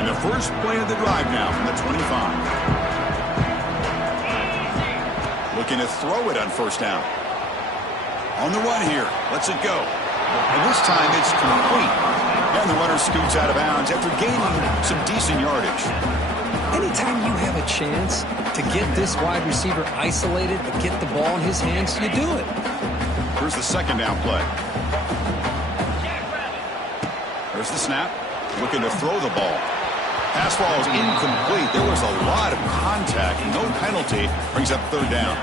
And the first play of the drive now from the 25. Looking to throw it on 1st down. On the run here. Lets it go. And this time it's complete. And the runner scoots out of bounds after gaining some decent yardage. Anytime you have a chance to get this wide receiver isolated and get the ball in his hands, you do it. Here's the 2nd down play. There's the snap. Looking to throw the ball. Pass ball is incomplete. There was a lot of contact. No penalty. Brings up 3rd down.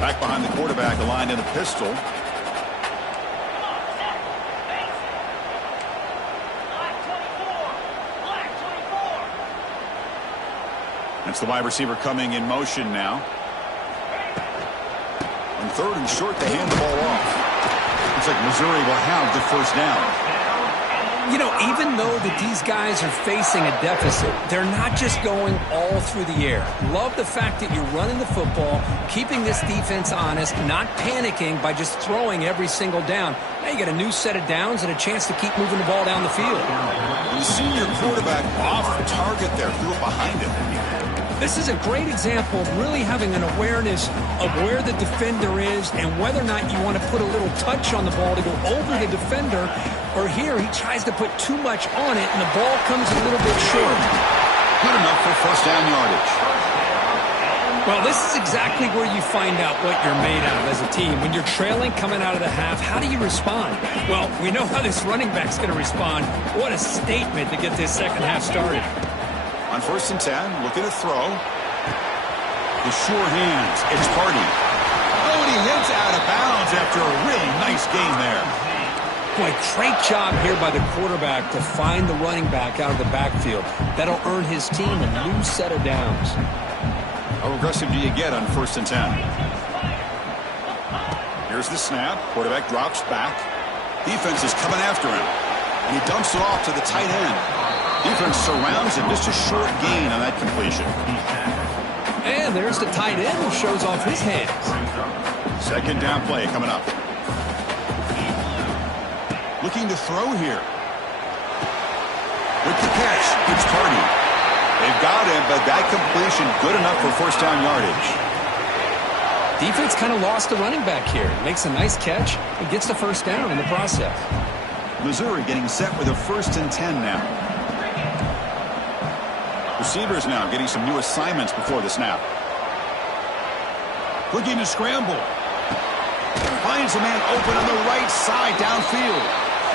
Back behind the quarterback, aligned in a pistol. That's the wide receiver coming in motion now. On 3rd and short, they hand the ball off. Looks like Missouri will have the 1st down. You know, even though that these guys are facing a deficit, they're not just going all through the air. Love the fact that you're running the football, keeping this defense honest, not panicking by just throwing every single down. Now you got a new set of downs and a chance to keep moving the ball down the field. The senior quarterback off target there, threw it behind him. This is a great example of really having an awareness of where the defender is and whether or not you want to put a little touch on the ball to go over the defender, or here he tries to put too much on it and the ball comes a little bit short. Good enough for 1st down yardage. Well, this is exactly where you find out what you're made of as a team. When you're trailing coming out of the half, how do you respond? Well, we know how this running back's going to respond. What a statement to get this 2nd half started. On 1st and 10, looking to throw. The sure hands. It's Hardy. Oh, and he hits out of bounds after a really nice game there. Boy, great job here by the quarterback to find the running back out of the backfield. That'll earn his team a new set of downs. How aggressive do you get on 1st and 10? Here's the snap. Quarterback drops back. Defense is coming after him. And he dumps it off to the tight end. Defense surrounds him. Just a short gain on that completion. And there's the tight end who shows off his hands. Second down play coming up. Looking to throw here. With the catch, it's Purdy. They've got him, but that completion good enough for first down yardage. Defense kind of lost the running back here. Makes a nice catch and gets the first down in the process. Missouri getting set with a 1st and 10 now. Receivers now getting some new assignments before the snap. Looking to scramble. Finds a man open on the right side downfield.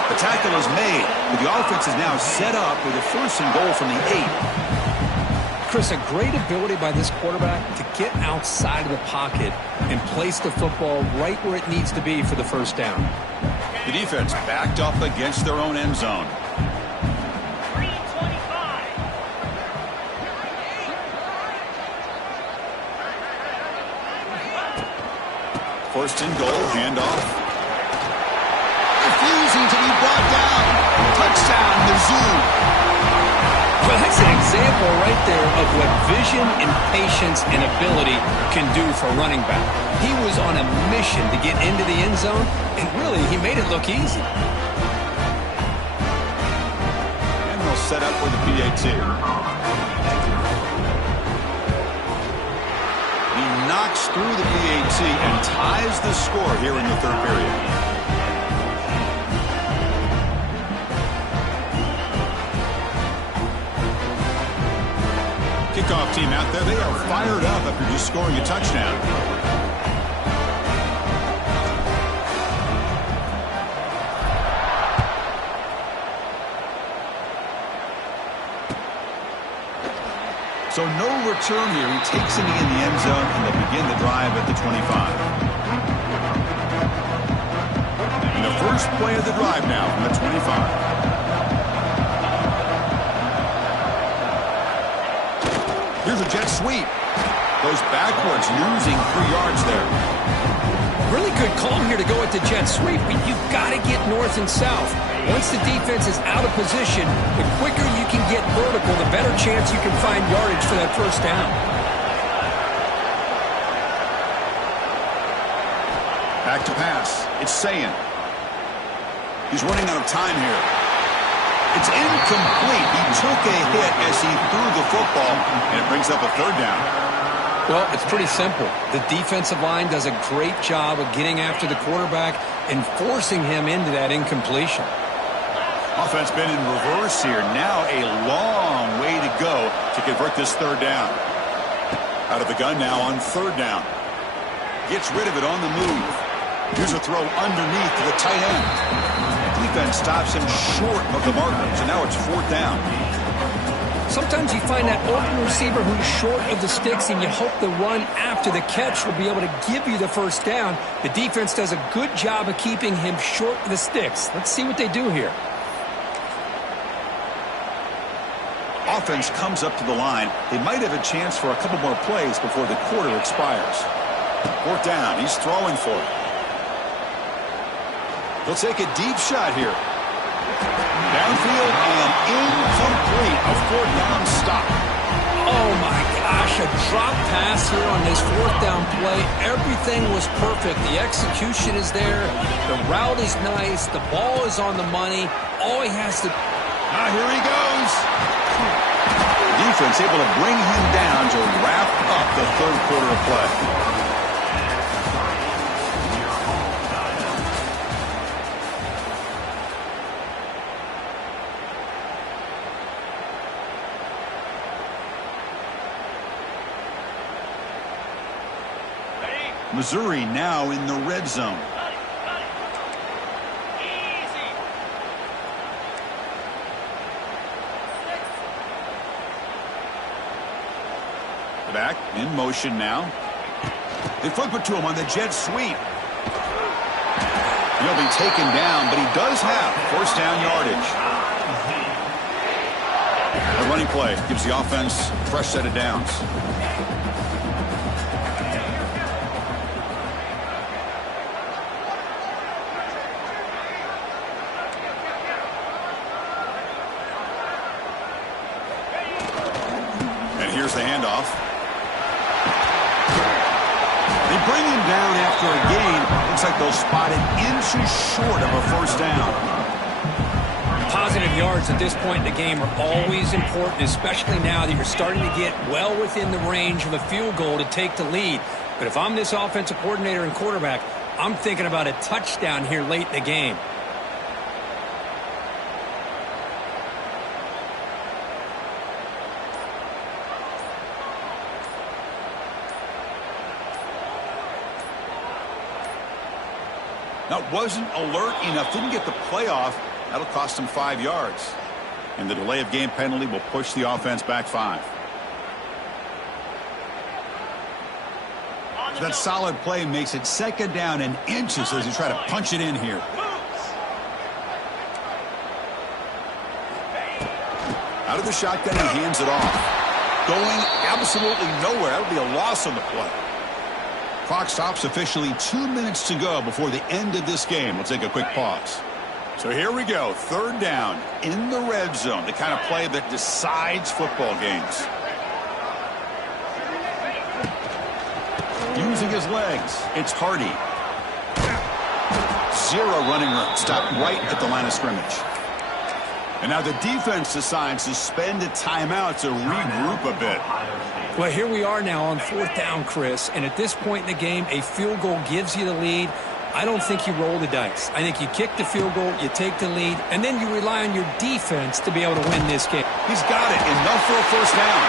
The tackle is made, but the offense is now set up with a 1st and goal from the 8. Chris, a great ability by this quarterback to get outside of the pocket and place the football right where it needs to be for the first down. The defense backed up against their own end zone. 1st and goal, handoff. Refusing to be brought down. Touchdown, Mizzou. Well, that's an example right there of what vision and patience and ability can do for a running back. He was on a mission to get into the end zone, and really, he made it look easy. And they'll set up with the PAT. He knocks through the PAT and ties the score here in the 3rd period. Kickoff team out there, they are fired up after just scoring a touchdown. So no return here. He takes it in the end zone, and they'll begin the drive at the 25. And the first play of the drive now from the 25. Here's a jet sweep. Goes backwards, losing 3 yards there. Really good call here to go with the jet sweep, but you've got to get north and south. Once the defense is out of position, the quicker you can get vertical, the better chance you can find yardage for that first down. Back to pass. It's Sayin. He's running out of time here. It's incomplete. He took a hit as he threw the football, and it brings up a 3rd down. Well, it's pretty simple. The defensive line does a great job of getting after the quarterback and forcing him into that incompletion. Offense been in reverse here. Now a long way to go to convert this 3rd down. Out of the gun now on 3rd down. Gets rid of it on the move. Here's a throw underneath to the tight end. Defense stops him short of the markers, and now it's 4th down. Sometimes you find that open receiver who's short of the sticks, and you hope the run after the catch will be able to give you the first down. The defense does a good job of keeping him short of the sticks. Let's see what they do here. Offense comes up to the line. They might have a chance for a couple more plays before the quarter expires. 4th down. He's throwing for it. He'll take a deep shot here. Downfield and incomplete. A 4th down stop. Oh, my gosh. A drop pass here on this 4th down play. Everything was perfect. The execution is there. The route is nice. The ball is on the money. All he has to... Now here he goes. Defense able to bring him down to wrap up the 3rd quarter of play. Missouri now in the red zone. Back in motion now. They flip it to him on the jet sweep. He'll be taken down, but he does have first down yardage. A running play gives the offense a fresh set of downs. here's the handoff. They bring him down after a gain. Looks like they'll spot it inches short of a first down. Positive yards at this point in the game are always important, especially now that you're starting to get well within the range of a field goal to take the lead. But if I'm this offensive coordinator and quarterback, I'm thinking about a touchdown here late in the game. Now, wasn't alert enough, didn't get the playoff. That'll cost him 5 yards. And the delay of game penalty will push the offense back 5. So that solid play makes it second down and inches as you try to punch it in here. Out of the shotgun, he hands it off. Going absolutely nowhere. That'll be a loss on the play. Clock stops officially 2 minutes to go before the end of this game. We'll take a quick pause. So here we go, third down in the red zone, the kind of play that decides football games. Using his legs, it's Hardy. Zero running room, stopped right at the line of scrimmage. And now the defense decides to spend a timeout to regroup a bit. Well, here we are now on fourth down, Chris, and at this point in the game, a field goal gives you the lead. I don't think you roll the dice. I think you kick the field goal, you take the lead, and then you rely on your defense to be able to win this game. He's got it. Enough for a first down.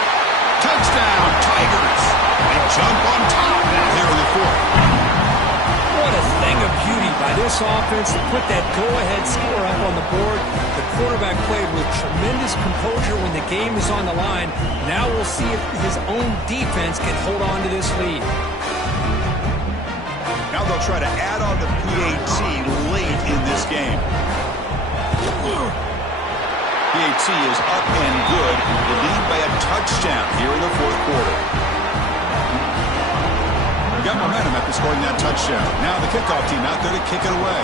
Touchdown, Tigers. They jump on top now here in the fourth. What a thing of beauty by this offense to put that go-ahead score up on the board. The quarterback played with tremendous composure when the game is on the line. Now we'll see if his own defense can hold on to this lead. Now they'll try to add on the PAT late in this game. PAT is up and good. The lead by a touchdown here in the fourth quarter. Got momentum after scoring that touchdown. Now the kickoff team out there to kick it away.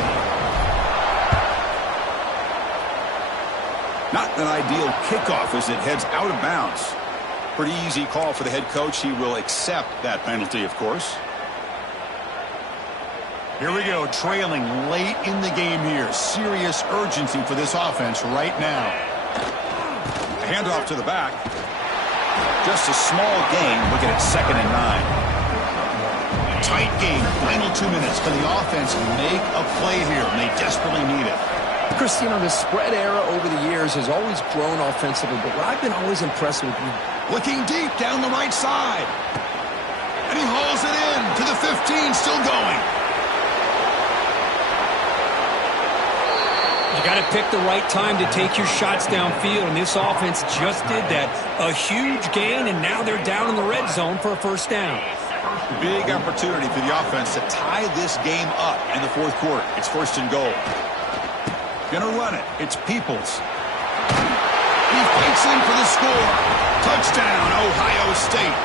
Not an ideal kickoff as it heads out of bounds. Pretty easy call for the head coach. He will accept that penalty, of course. Here we go, trailing late in the game here. Serious urgency for this offense right now. Handoff to the back. Just a small gain. Looking at 2nd and 9. Tight game. Final 2 minutes. Can the offense make a play here? And they desperately need it. Chris, you know, the spread era over the years has always grown offensively, but what I've been always impressed with you. Looking deep down the right side. And he hauls it in to the 15, still going. You got to pick the right time to take your shots downfield, and this offense just did that. A huge gain, and now they're down in the red zone for a first down. Big opportunity for the offense to tie this game up in the fourth quarter. It's 1st and goal. Gonna run it. It's Peoples. He fights in for the score. Touchdown, Ohio State.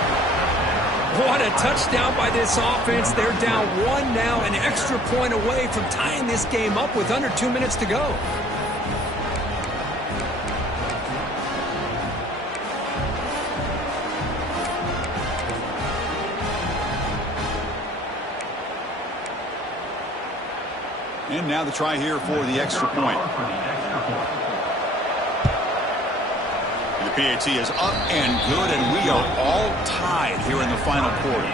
What a touchdown by this offense. They're down 1 now, an extra point away from tying this game up with under 2 minutes to go. And now the try here for the extra point. And the PAT is up and good, and we are all tied here in the final quarter.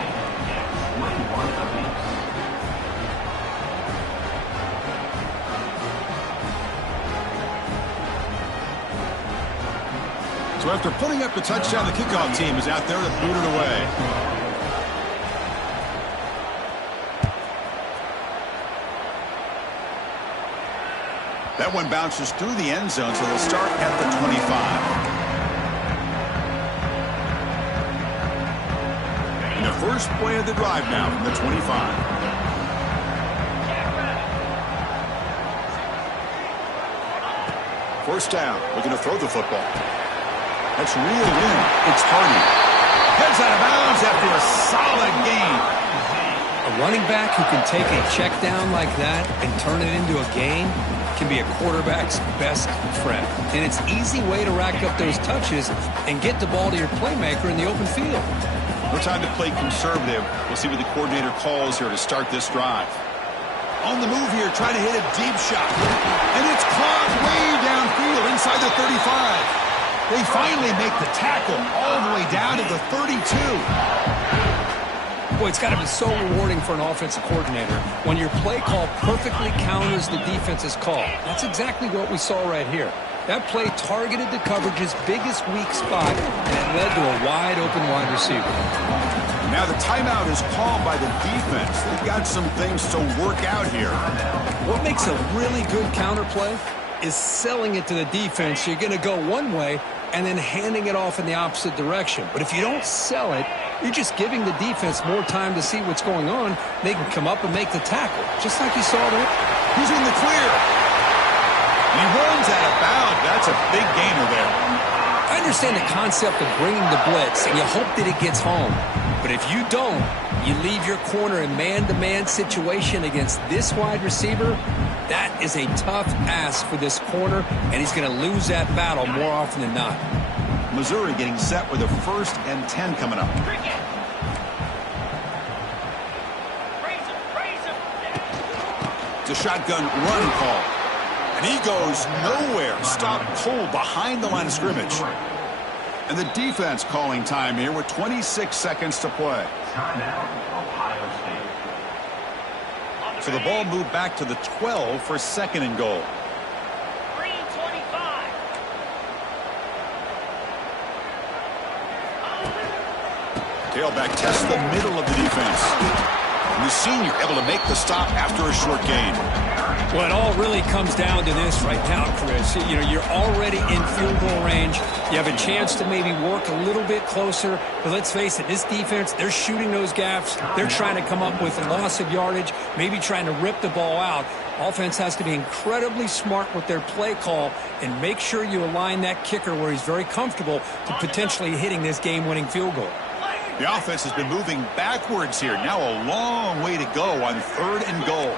So after putting up the touchdown, the kickoff team is out there to boot it away. That one bounces through the end zone, so they'll start at the 25. And the first play of the drive now from the 25. First down, looking to throw the football. That's reeled in. It's Hardy. Heads out of bounds after a solid gain. A A running back who can take a check down like that and turn it into a gain can be a quarterback's best friend. And it's an easy way to rack up those touches and get the ball to your playmaker in the open field. No time to play conservative. We'll see what the coordinator calls here to start this drive. On the move here, trying to hit a deep shot. And it's caught way downfield inside the 35. They finally make the tackle all the way down to the 32. Boy, it's got to be so rewarding for an offensive coordinator when your play call perfectly counters the defense's call. That's exactly what we saw right here. That play targeted the coverage's biggest weak spot, and it led to a wide-open wide receiver. Now the timeout is called by the defense. They've got some things to work out here. What makes a really good counterplay is selling it to the defense. You're going to go one way and then handing it off in the opposite direction. But if you don't sell it, you're just giving the defense more time to see what's going on. They can come up and make the tackle, just like you saw there. He's in the clear. He runs out of bounds. That's a big gainer there. I understand the concept of bringing the blitz, and you hope that it gets home. But if you don't, you leave your corner in man-to-man situation against this wide receiver. That is a tough ask for this corner, and he's going to lose that battle more often than not. Missouri getting set with a 1st and 10 coming up. It's a shotgun run call. And he goes nowhere. Stop cold behind the line of scrimmage. And the defense calling time here with 26 seconds to play. So the ball moved back to the 12 for 2nd and goal. Tailback tests the middle of the defense. And the senior able to make the stop after a short gain. Well, it all really comes down to this right now, Chris. You know, you're already in field goal range. You have a chance to maybe work a little bit closer. But let's face it, this defense, they're shooting those gaps. They're trying to come up with a loss of yardage, maybe trying to rip the ball out. Offense has to be incredibly smart with their play call and make sure you align that kicker where he's very comfortable to potentially hitting this game-winning field goal. The offense has been moving backwards here. Now a long way to go on 3rd and goal.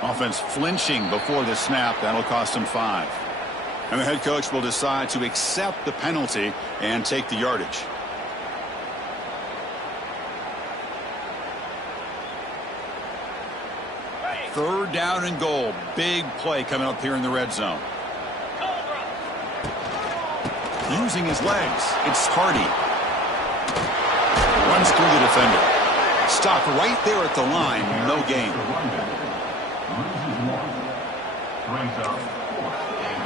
Offense flinching before the snap. That'll cost him 5. And the head coach will decide to accept the penalty and take the yardage. Third down and goal. Big play coming up here in the red zone. Using his legs. It's Hardy. Runs through the defender. Stop right there at the line. No gain.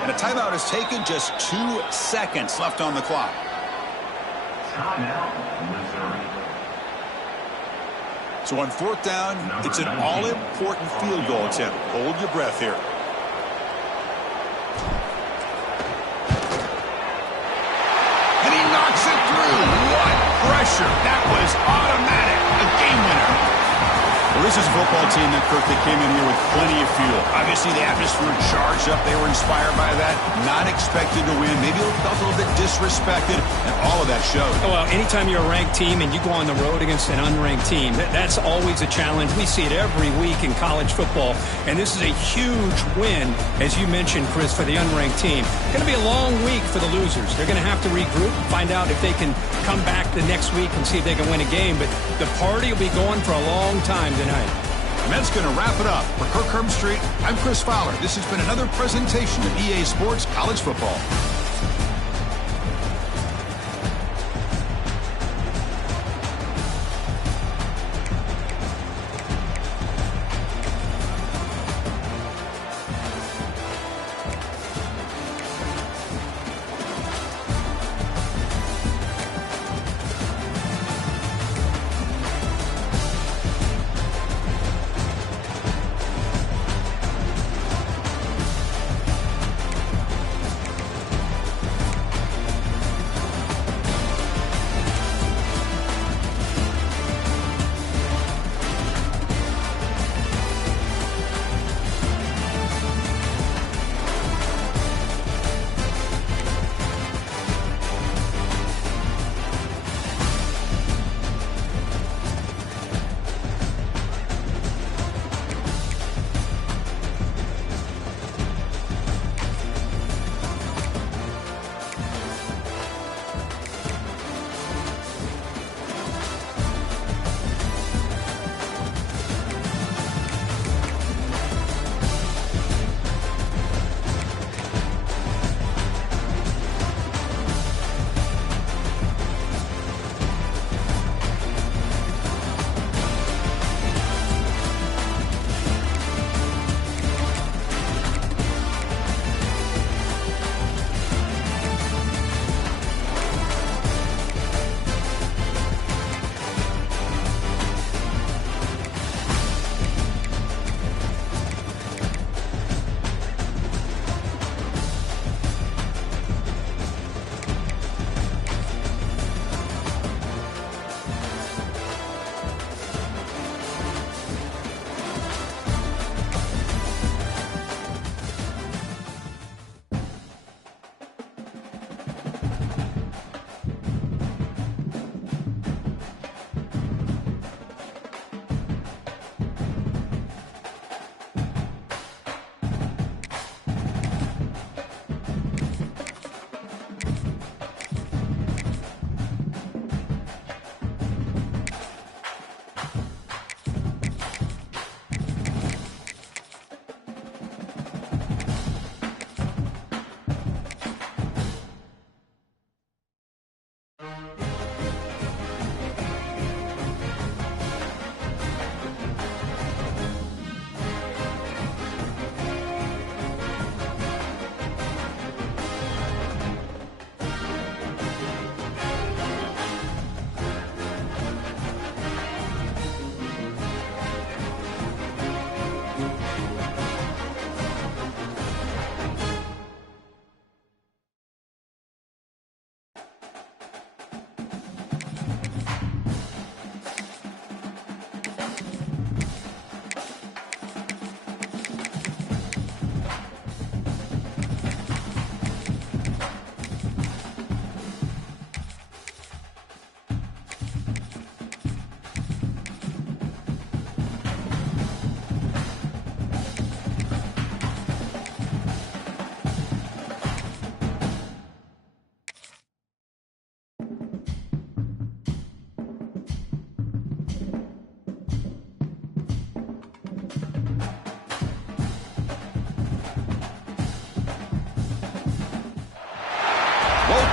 And a timeout is taken. Just 2 seconds left on the clock. So on 4th down, it's an all-important field goal attempt. Hold your breath here. And he knocks it through. What pressure. That was automatic. A game winner. Well, this is a football team that came in here with plenty of fuel. Obviously, the atmosphere charged up. They were inspired by that. Not expected to win. Maybe felt a little bit disrespected, and all of that showed. Well, anytime you're a ranked team and you go on the road against an unranked team, that's always a challenge. We see it every week in college football, and this is a huge win, as you mentioned, Chris, for the unranked team. It's going to be a long week for the losers. They're going to have to regroup, find out if they can come back the next week and see if they can win a game. But the party will be going for a long time tonight. And that's going to wrap it up. For Kirk Herbstreit, I'm Chris Fowler. This has been another presentation of EA Sports College Football.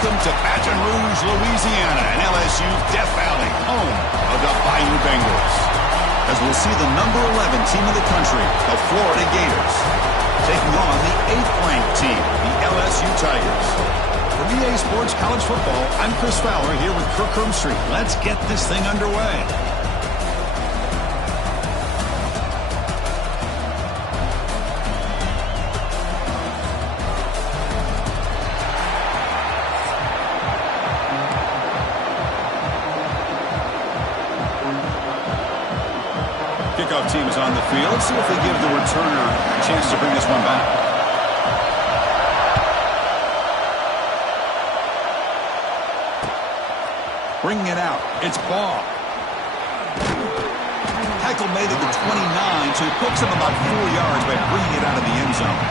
Welcome to Baton Rouge, Louisiana, and LSU's Death Valley, home of the Bayou Bengals. As we'll see the number 11 team in the country, the Florida Gators, taking on the 8th-ranked team, the LSU Tigers. For EA Sports College Football, I'm Chris Fowler here with Kirk Herbstreit. Let's get this thing underway. Kickoff team is on the field. Let's see if they give the returner a chance to bring this one back. Bringing it out. It's Ball. Tackle made at the 29, so he picks up about 4 yards by bringing it out of the end zone.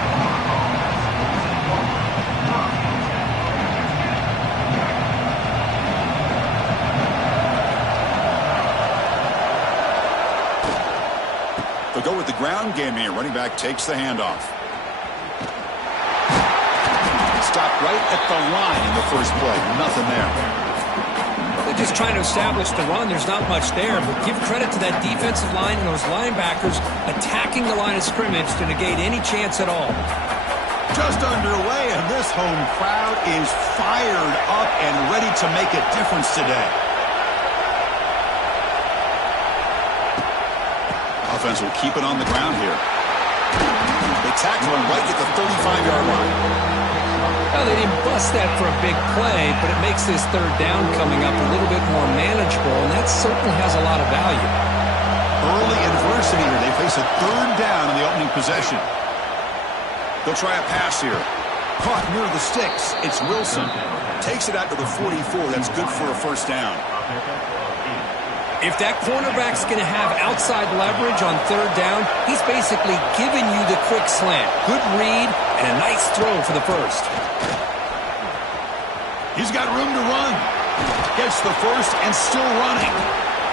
They'll go with the ground game here. Running back takes the handoff. Stopped right at the line in the first play. Nothing there. They're just trying to establish the run. There's not much there, but give credit to that defensive line and those linebackers attacking the line of scrimmage to negate any chance at all. Just underway, and this home crowd is fired up and ready to make a difference today. Offense will keep it on the ground here. They tackle him right at the 35-yard line. Well, they didn't bust that for a big play, but it makes this third down coming up a little bit more manageable, and that certainly has a lot of value. Early adversity here. They face a third down in the opening possession. They'll try a pass here. Caught near the sticks. It's Wilson. Takes it out to the 44. That's good for a first down. If that cornerback's going to have outside leverage on third down, he's basically giving you the quick slant. Good read and a nice throw for the first. He's got room to run. Gets the first and still running.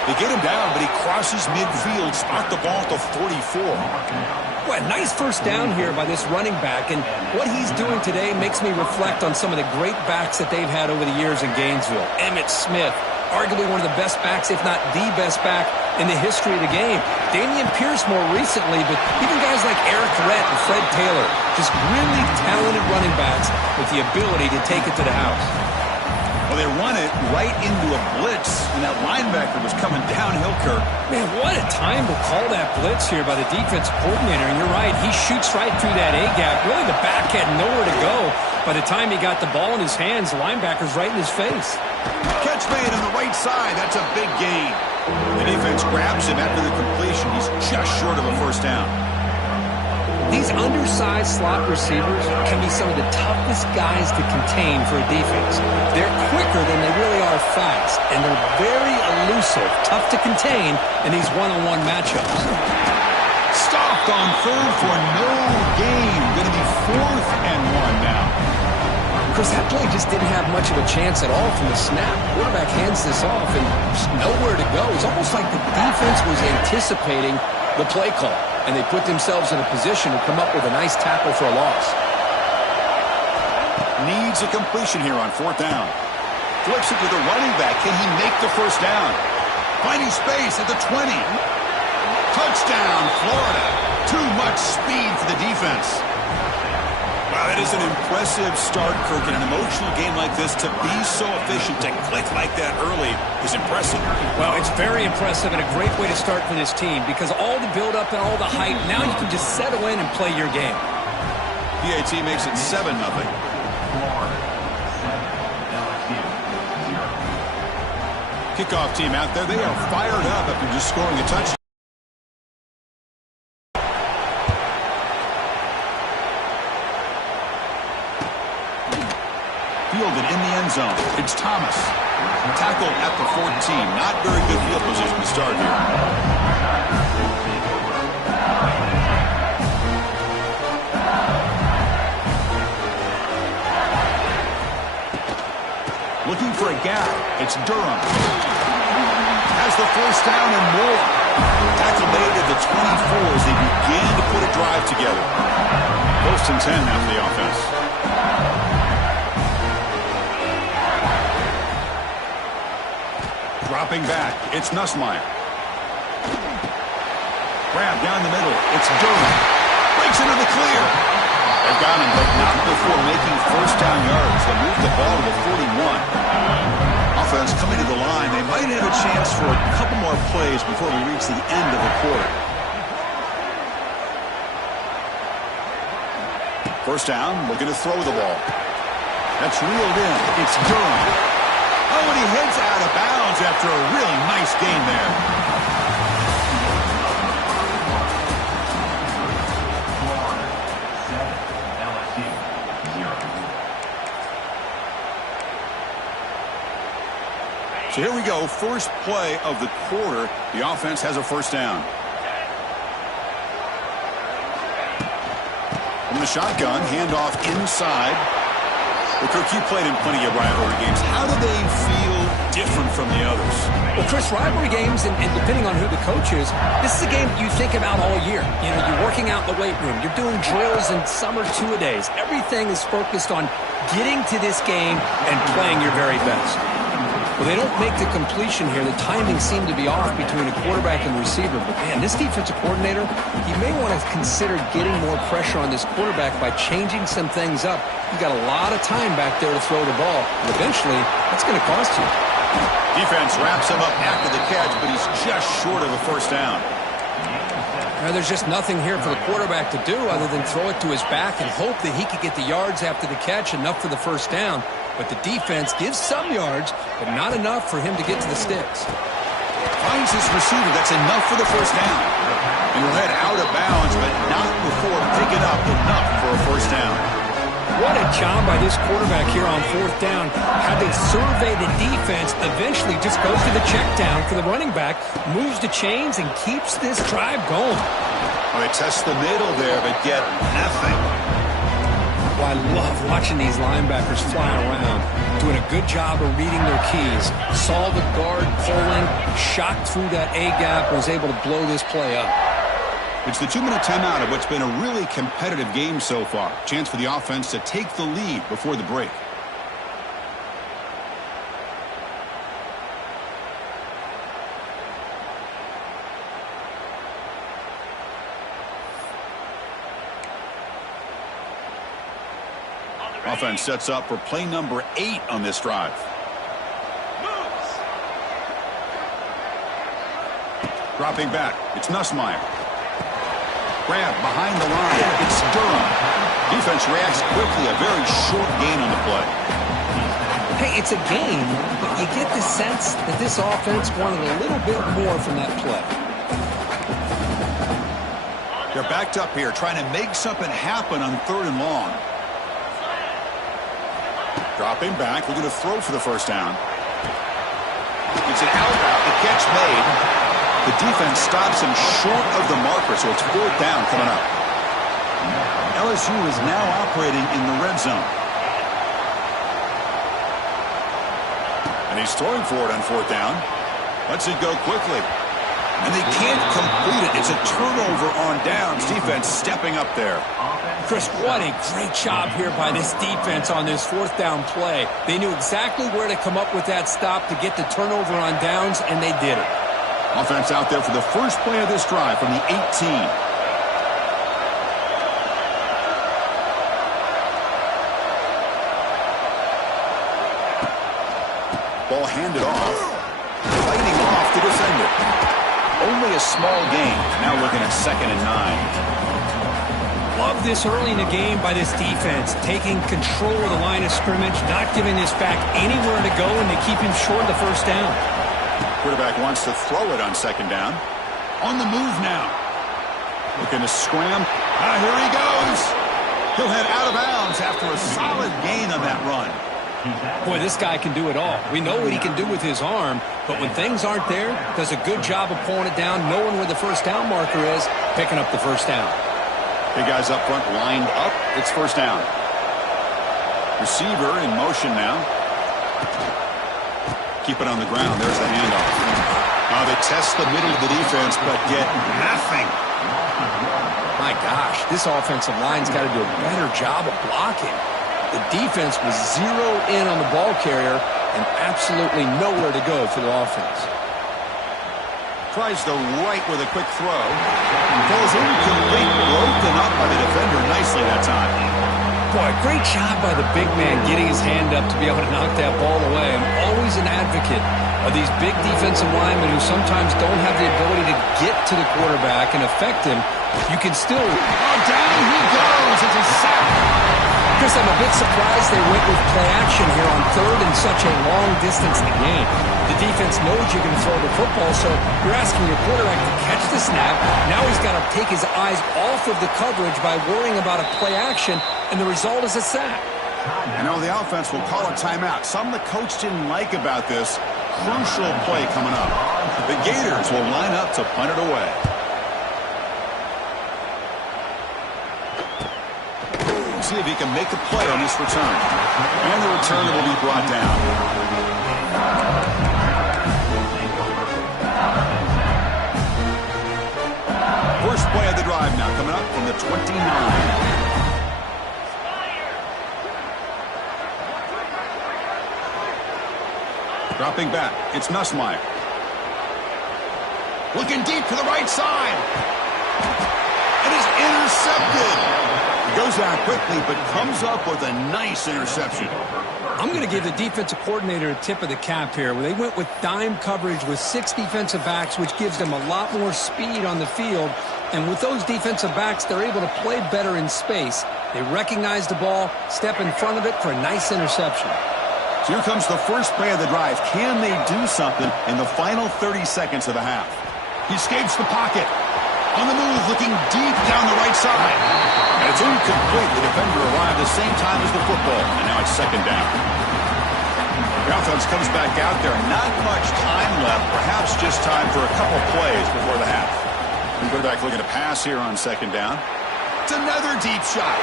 They get him down, but he crosses midfield, spot the ball at the 44. What a nice first down here by this running back, and what he's doing today makes me reflect on some of the great backs that they've had over the years in Gainesville. Emmitt Smith, arguably one of the best backs, if not the best back in the history of the game. Dameon Pierce more recently, but even guys like Eric Rhett and Fred Taylor, just really talented running backs with the ability to take it to the house. Well, they run it right into a blitz, and that linebacker was coming downhill, Kirk. Man, what a time to call that blitz here by the defensive coordinator. And you're right, he shoots right through that A-gap. Really, the back had nowhere to go. By the time he got the ball in his hands, the linebacker's right in his face. Catch made on the right side. That's a big gain. The defense grabs him after the completion. He's just short of a first down. These undersized slot receivers can be some of the toughest guys to contain for a defense. They're quicker than they really are fast, and they're very elusive, tough to contain in these one-on-one matchups. Stopped on third for no gain. Going to be 4th and 1 now. Chris, that play just didn't have much of a chance at all from the snap. Quarterback hands this off and just nowhere to go. It's almost like the defense was anticipating the play call, and they put themselves in a position to come up with a nice tackle for a loss. Needs a completion here on 4th down. Flips it to the running back. Can he make the first down? Finding space at the 20. Touchdown, Florida. Too much speed for the defense. Wow, that is an impressive start, Kirk. In an emotional game like this, to be so efficient, to click like that early is impressive. Well, it's very impressive and a great way to start for this team because all the build-up and all the hype, now you can just settle in and play your game. PAT makes it 7-0. Kickoff team out there. They are fired up after just scoring a touchdown. Fielded in the end zone. It's Thomas. Tackled at the 14. Not very good field position to start here. Looking for a gap. It's Durham. Has the first down and more. Tackle made at the 24 as they begin to put a drive together. 1st and 10 now for the offense. Dropping back, it's Nussmeier. Grab down the middle, it's Durham. Breaks into the clear. They've got him, but not before making first down yards. They move the ball to the 41. Offense coming to the line. They might have a chance for a couple more plays before we reach the end of the quarter. First down, looking to throw the ball. That's reeled in. It's Durham. Oh, and he heads out of bounds after a really nice gain there. So here we go, first play of the quarter. The offense has a first down. From the shotgun, handoff inside. Well, Kirk, you played in plenty of rivalry games. How do they feel different from the others? Well, Chris, rivalry games, and depending on who the coach is, this is a game you think about all year. You know, you're working out in the weight room. You're doing drills and summer two-a-days. Everything is focused on getting to this game and playing your very best. Well, they don't make the completion here. The timing seemed to be off between a quarterback and the receiver. But, man, this defensive coordinator, he may want to consider getting more pressure on this quarterback by changing some things up. You got a lot of time back there to throw the ball. And eventually, that's going to cost you. Defense wraps him up after the catch, but he's just short of a first down. Now, there's just nothing here for the quarterback to do other than throw it to his back and hope that he could get the yards after the catch, enough for the first down. But the defense gives some yards, but not enough for him to get to the sticks. Finds his receiver. That's enough for the first down. And he'll head out of bounds, but not before picking up enough for a first down. What a job by this quarterback here on fourth down. Had to survey the defense, eventually just goes to the check down for the running back, moves the chains, and keeps this drive going. Well, they test the middle there, but get nothing. Well, I love watching these linebackers fly around, doing a good job of reading their keys. Saw the guard pulling, shot through that A-gap, was able to blow this play up. It's the 2-minute timeout of what's been a really competitive game so far. Chance for the offense to take the lead before the break. Offense sets up for play number 8 on this drive. Dropping back, it's Nussmeier. Grab behind the line, it's Durham. Defense reacts quickly, a very short gain on the play. Hey, it's a game, but you get the sense that this offense wanted a little bit more from that play. They're backed up here, trying to make something happen on 3rd and long. Dropping back, looking to throw for the first down. It's an out route, the catch made. The defense stops him short of the marker, so it's 4th down coming up. LSU is now operating in the red zone. And he's throwing for it on 4th down. Lets it go quickly. And they can't complete it. It's a turnover on downs. Defense stepping up there. Chris, what a great job here by this defense on this 4th down play. They knew exactly where to come up with that stop to get the turnover on downs, and they did it. Offense out there for the first play of this drive from the 18. Ball handed off. Fighting off the defender. Only a small gain. Now looking at 2nd and 9. Love this early in the game by this defense, taking control of the line of scrimmage, not giving this back anywhere to go, and they keep him short of the first down. Quarterback wants to throw it on 2nd down. On the move now. Looking to scram. Here he goes. He'll head out of bounds after a solid gain on that run. Boy, this guy can do it all. We know what he can do with his arm, but when things aren't there, does a good job of pulling it down, knowing where the first down marker is, picking up the first down. Big guys up front lined up. It's 1st down. Receiver in motion now. Keep it on the ground. There's the handoff. Now they test the middle of the defense, but get nothing. My gosh, this offensive line's got to do a better job of blocking. The defense was zeroed in on the ball carrier and absolutely nowhere to go for the offense. Tries the right with a quick throw. Falls incomplete, broken up by the defender nicely that time. Boy, great job by the big man getting his hand up to be able to knock that ball away. I'm always an advocate of these big defensive linemen who sometimes don't have the ability to get to the quarterback and affect him. You can still... Oh, down he goes. It's a sack. Chris, I'm a bit surprised they went with play action here on third in such a long distance in the game. The defense knows you're going to throw the football, so you're asking your quarterback to catch the snap. Now he's got to take his eyes off of the coverage by worrying about a play action, and the result is a sack. I know the offense will call a timeout. Something the coach didn't like about this. Crucial play coming up. The Gators will line up to punt it away. See if he can make a play on this return. And the return will be brought down. First play of the drive now coming up from the 29. Dropping back, it's Nussmeier. Looking deep to the right side. It is intercepted. It goes down quickly, but comes up with a nice interception. I'm going to give the defensive coordinator a tip of the cap here. They went with dime coverage with 6 defensive backs, which gives them a lot more speed on the field. And with those defensive backs, they're able to play better in space. They recognize the ball, step in front of it for a nice interception. So here comes the first play of the drive. Can they do something in the final 30 seconds of the half? He escapes the pocket. On the move, looking deep down the right side. And it's incomplete. The defender arrived at the same time as the football. And now it's second down. The offense comes back out there. Not much time left. Perhaps just time for a couple plays before the half. The quarterback looking to pass here on second down. It's another deep shot.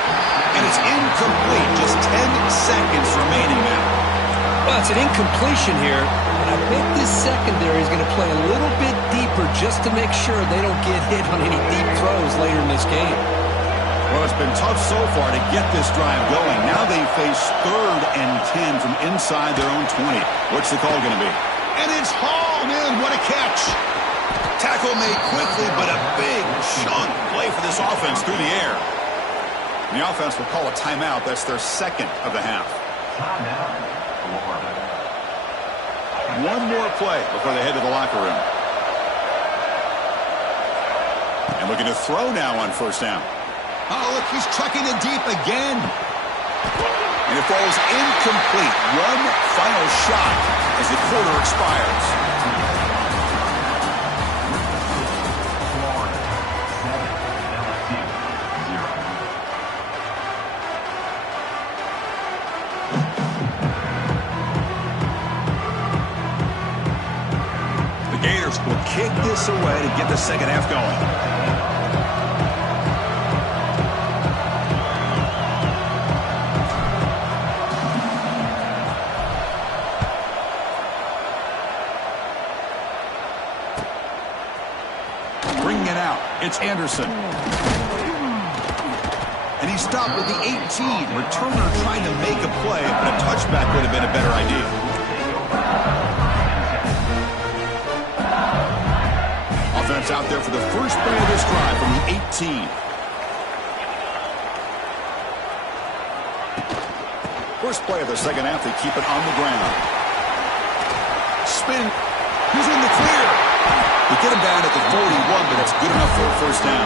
And it's incomplete. Just 10 seconds remaining now. Well, it's an incompletion here. I bet this secondary is going to play a little bit deeper just to make sure they don't get hit on any deep throws later in this game. Well, it's been tough so far to get this drive going. Now they face 3rd and 10 from inside their own 20. What's the call going to be? And it's hauled in. What a catch. Tackle made quickly, but a big chunk play for this offense through the air. And the offense will call a timeout. That's their second of the half. One more play before they head to the locker room. And looking to throw now on first down. Oh, look, he's chucking it deep again. And it falls incomplete. One final shot as the quarter expires. Will kick this away to get the second half going. Bringing it out, it's Anderson. And he stopped with the 18. Returner trying to make a play, but a touchback would have been a better idea. Offense out there for the first play of this drive from the 18. First play of the second half, they keep it on the ground. Spin. He's in the clear. They get him down at the 41, but that's good enough for a first down.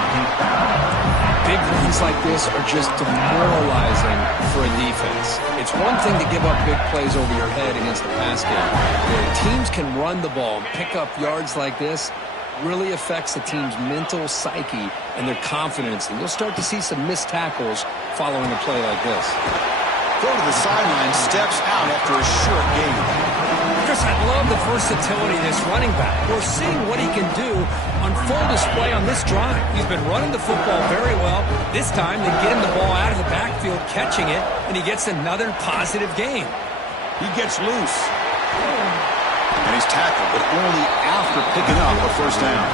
Big runs like this are just demoralizing for a defense. It's one thing to give up big plays over your head against the pass game. When teams can run the ball and pick up yards like this, really affects the team's mental psyche and their confidence. And you'll start to see some missed tackles following a play like this. Throw to the sideline, steps out after a short game. Chris, I love the versatility of this running back. We're seeing what he can do on full display on this drive. He's been running the football very well. This time, they get him the ball out of the backfield, catching it, and he gets another positive game. He gets loose. And he's tackled, but only after picking up a first down.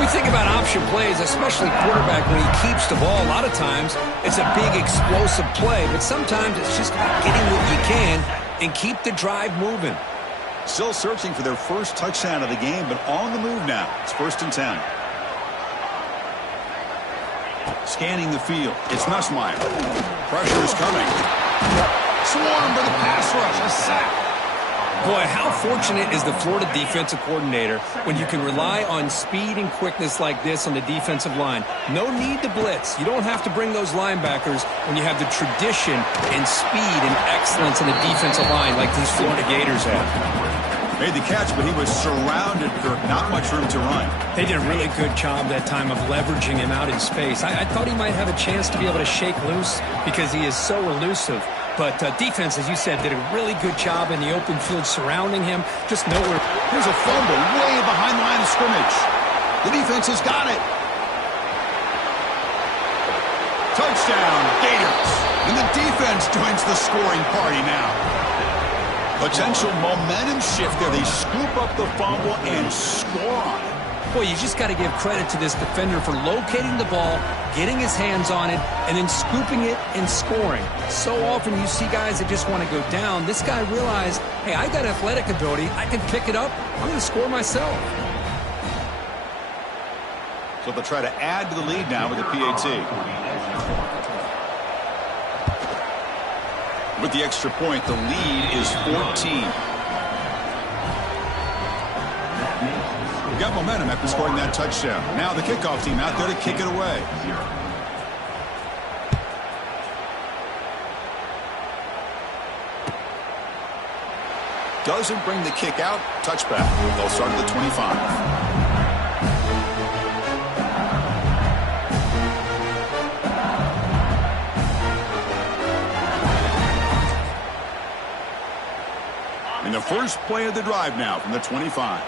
We think about option plays, especially quarterback, when he keeps the ball. A lot of times, it's a big explosive play, but sometimes it's just getting what you can and keep the drive moving. Still searching for their first touchdown of the game, but on the move now. It's 1st and 10. Scanning the field. It's Nussmeier. Pressure is coming. Swarm for the pass rush. A sack. Boy, how fortunate is the Florida defensive coordinator when you can rely on speed and quickness like this on the defensive line. No need to blitz. You don't have to bring those linebackers when you have the tradition and speed and excellence in the defensive line like these Florida Gators have. Made the catch, but he was surrounded, Kirk. Not much room to run. They did a really good job that time of leveraging him out in space. I thought he might have a chance to be able to shake loose because he is so elusive. But defense, as you said, did a really good job in the open field surrounding him. Just nowhere. Here's a fumble way behind the line of scrimmage. The defense has got it. Touchdown, Gators. And the defense joins the scoring party now. Potential momentum shift there. They scoop up the fumble and score on it. Boy, you just got to give credit to this defender for locating the ball, getting his hands on it, and then scooping it and scoring. So often you see guys that just want to go down. This guy realized, hey, I got athletic ability. I can pick it up. I'm going to score myself. So they'll try to add to the lead now with the PAT. With the extra point, the lead is 14. Got momentum after scoring that touchdown. Now the kickoff team out there to kick it away. Doesn't bring the kick out. Touchback. They'll start at the 25. In the first play of the drive now from the 25.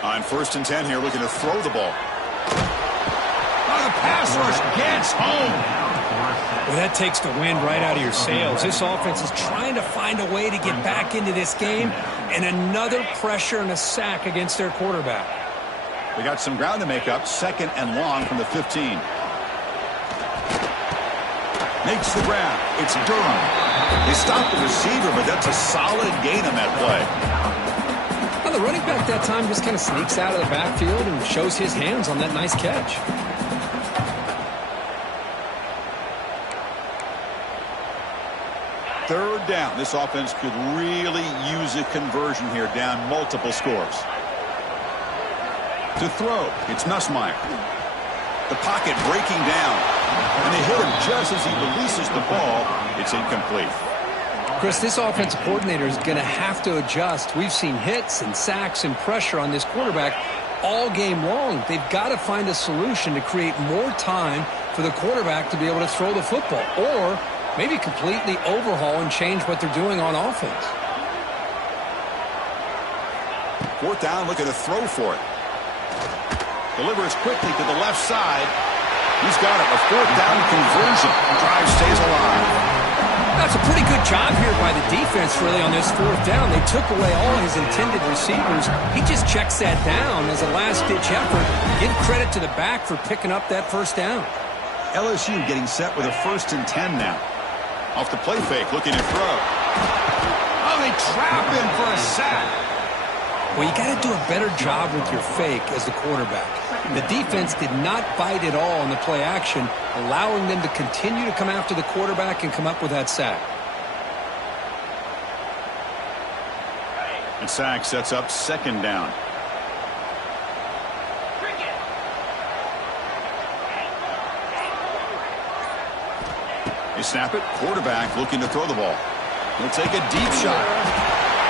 On 1st and 10 here, looking to throw the ball. Oh, the pass rush gets home. Well, that takes the wind right out of your sails. This offense is trying to find a way to get back into this game, and another pressure and a sack against their quarterback. They got some ground to make up. 2nd and long from the 15. Makes the grab. It's Durham. They stopped the receiver, but that's a solid gain on that play. Well, the running back that time just kind of sneaks out of the backfield and shows his hands on that nice catch. Third down. This offense could really use a conversion here, down multiple scores. To throw, it's Nussmeier. The pocket breaking down. And they hit him just as he releases the ball. It's incomplete. Chris, this offensive coordinator is going to have to adjust. We've seen hits and sacks and pressure on this quarterback all game long. They've got to find a solution to create more time for the quarterback to be able to throw the football, or maybe completely overhaul and change what they're doing on offense. 4th down, looking to throw for it. Delivers quickly to the left side. He's got it. A 4th down conversion. Drive stays alive. That's a pretty good job here by the defense, really, on this 4th down. They took away all his intended receivers. He just checks that down as a last-ditch effort. Give credit to the back for picking up that 1st down. LSU getting set with a 1st and 10 now. Off the play fake, looking to throw. Oh, they trap him for a sack. Well, you got to do a better job with your fake as the quarterback. The defense did not bite at all on the play action, allowing them to continue to come after the quarterback and come up with that sack. And sack sets up 2nd down. They snap it. Quarterback looking to throw the ball. He'll take a deep shot.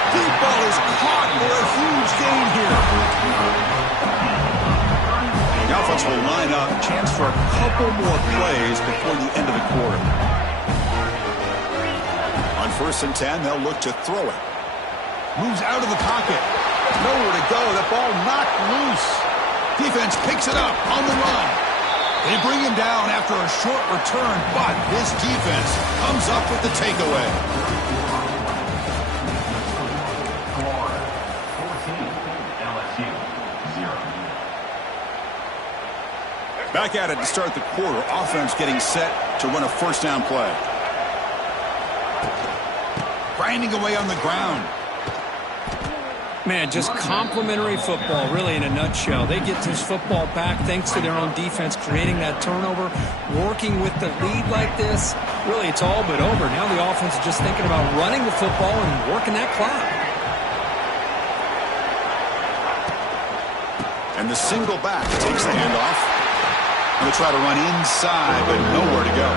Deep ball is caught for a huge gain here. The offense will line up. Chance for a couple more plays before the end of the quarter. On 1st and 10, they'll look to throw it. Moves out of the pocket. Nowhere to go. That ball knocked loose. Defense picks it up on the run. They bring him down after a short return, but this defense comes up with the takeaway. Back at it to start the quarter. Offense getting set to run a 1st down play. grinding away on the ground. Man, just complimentary football, really, in a nutshell. They get this football back thanks to their own defense, creating that turnover, working with the lead like this. Really, it's all but over. Now the offense is just thinking about running the football and working that clock. And the single back takes the handoff. Going to try to run inside, but nowhere to go.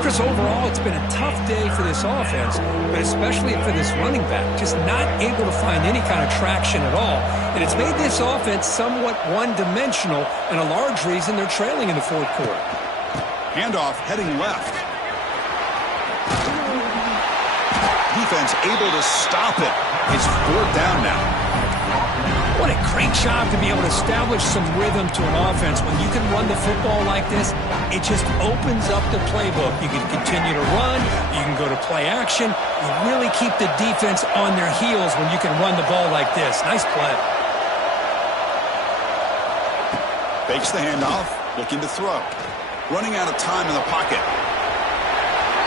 Chris, overall, it's been a tough day for this offense, but especially for this running back, just not able to find any kind of traction at all. And it's made this offense somewhat one-dimensional, and a large reason they're trailing in the fourth quarter. Handoff heading left. Defense able to stop it. It's fourth down now. What a great job to be able to establish some rhythm to an offense. When you can run the football like this, it just opens up the playbook. You can continue to run. You can go to play action. You really keep the defense on their heels when you can run the ball like this. Nice play. Fakes the handoff, looking to throw. Running out of time in the pocket.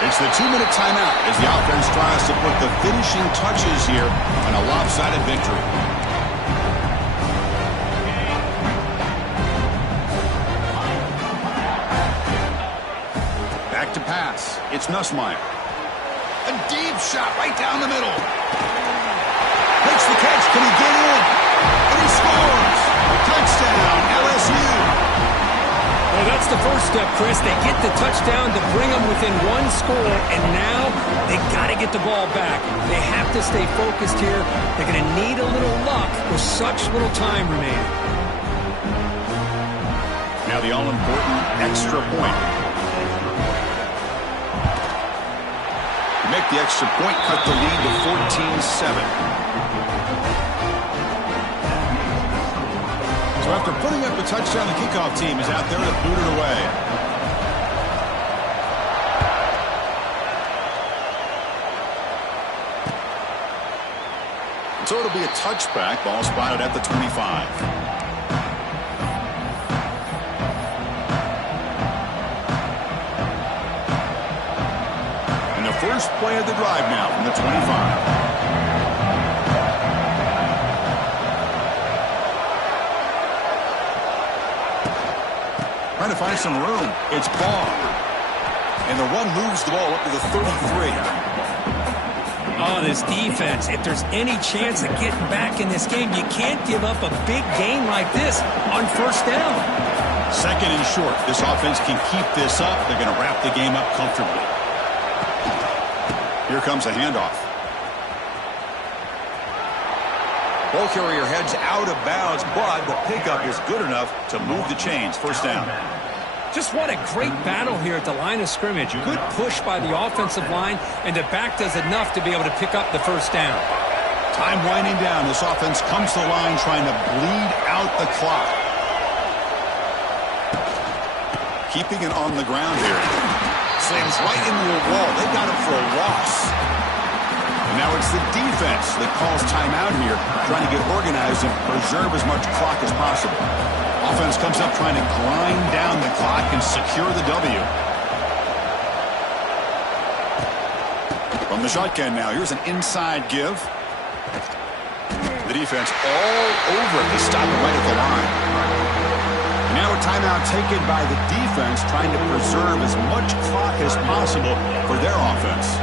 It's the 2-minute timeout as the offense tries to put the finishing touches here on a lopsided victory. Back to pass. It's Nussmeier. A deep shot right down the middle. Makes the catch. Can he get in? And he scores. Touchdown, LSU. Well, that's the first step, Chris. They get the touchdown to bring them within one score, and now they got to get the ball back. They have to stay focused here. They're going to need a little luck with such little time remaining. Now the all-important extra point. Make the extra point, cut the lead to 14-7. So after putting up a touchdown, the kickoff team is out there to boot it away. So it'll be a touchback, ball spotted at the 25. First play of the drive now from the 25. Trying to find some room. It's Barr. And the run moves the ball up to the 33. Oh, this defense, if there's any chance of getting back in this game, you can't give up a big gain like this on first down. Second and short. This offense can keep this up. They're going to wrap the game up comfortably. Here comes a handoff. Ball carrier heads out of bounds, but the pickup is good enough to move the chains. First down. Just what a great battle here at the line of scrimmage. Good push by the offensive line, and the back does enough to be able to pick up the first down. Time winding down. This offense comes to the line trying to bleed out the clock. Keeping it on the ground here. Slams right into a wall. They got him for a loss. And now it's the defense that calls timeout here, trying to get organized and preserve as much clock as possible. Offense comes up trying to grind down the clock and secure the W. From the shotgun now, here's an inside give. The defense all over it to stop it right at the line. Now a timeout taken by the defense, trying to preserve as much clock as possible for their offense.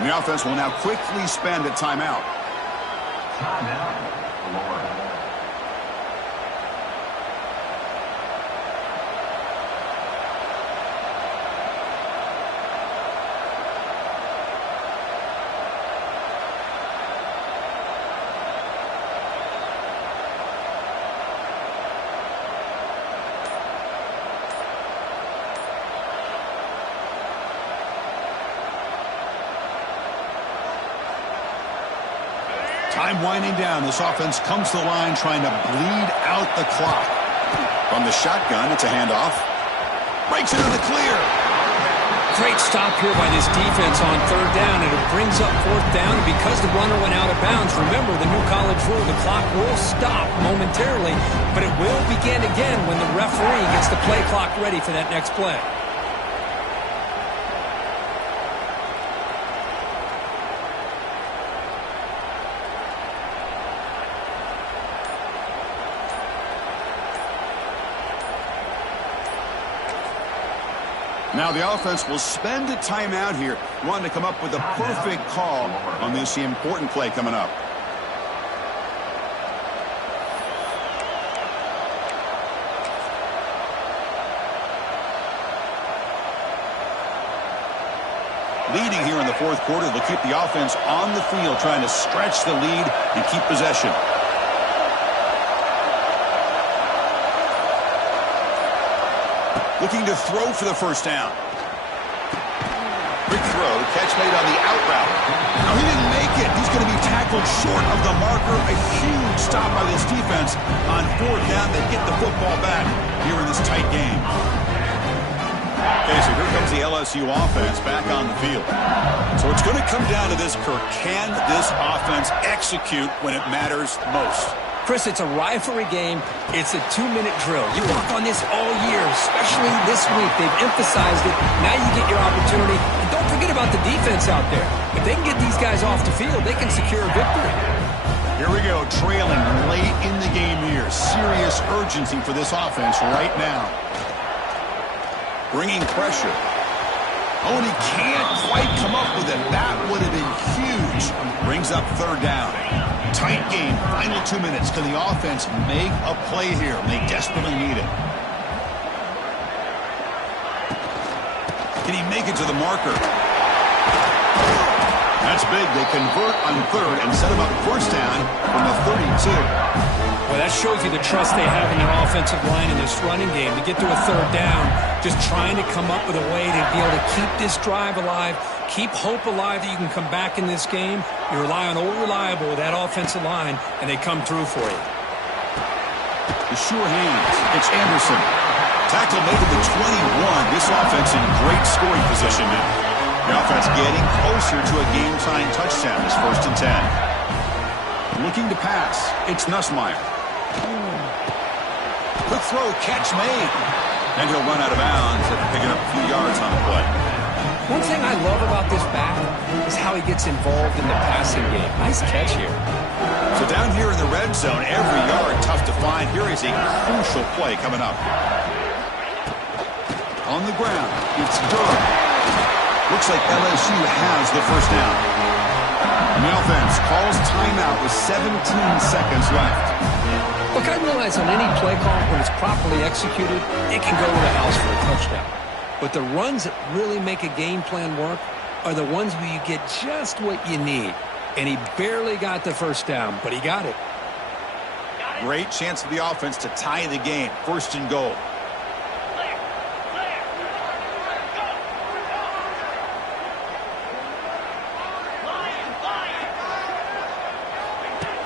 And the offense will now quickly spend a timeout. Time winding down. This offense comes to the line trying to bleed out the clock. From the shotgun, it's a handoff. Breaks into the clear. Great stop here by this defense on third down, and it brings up fourth down. And because the runner went out of bounds, remember the new college rule, the clock will stop momentarily, but it will begin again when the referee gets the play clock ready for that next play. Now the offense will spend a timeout here, wanting to come up with a perfect call on this important play coming up. Leading here in the fourth quarter, they'll keep the offense on the field, trying to stretch the lead and keep possession. Looking to throw for the first down. Quick throw, catch made on the out route. No, he didn't make it. He's going to be tackled short of the marker. A huge stop by this defense on fourth down. They get the football back here in this tight game. Okay, so here comes the LSU offense back on the field. So it's going to come down to this, Kirk. Can this offense execute when it matters most? Chris, it's a rivalry game. It's a 2-minute drill. You work on this all year, especially this week. They've emphasized it. Now you get your opportunity. And don't forget about the defense out there. If they can get these guys off the field, they can secure a victory. Here we go, trailing late in the game here. Serious urgency for this offense right now. Bringing pressure. Oh, and he can't quite come up with it. That would have been huge. Brings up third down. Tight game, final 2 minutes. Can the offense make a play here? They desperately need it. Can he make it to the marker? That's big. They convert on third and set him up first down from the 32. Well, that shows you the trust they have in their offensive line in this running game. To get to a third down, just trying to come up with a way to be able to keep this drive alive, keep hope alive that you can come back in this game. You rely on Old Reliable with that offensive line, and they come through for you. The sure hands. It's Anderson. Tackle made to the 21. This offense in great scoring position now. The offense getting closer to a game-tying touchdown. It's 1st and 10. Looking to pass. It's Nussmeier. Quick throw, catch made. And he'll run out of bounds after picking up a few yards on the play. One thing I love about this back is how he gets involved in the passing game. Nice catch here. So down here in the red zone, every yard tough to find. Here is a crucial play coming up. On the ground, it's Durham. Looks like LSU has the first down. And the offense calls timeout with 17 seconds left. Look, I realize on any play call, when it's properly executed, it can go to the house for a touchdown. But the runs that really make a game plan work are the ones where you get just what you need. And he barely got the first down, but he got it. Great chance for the offense to tie the game. 1st and goal.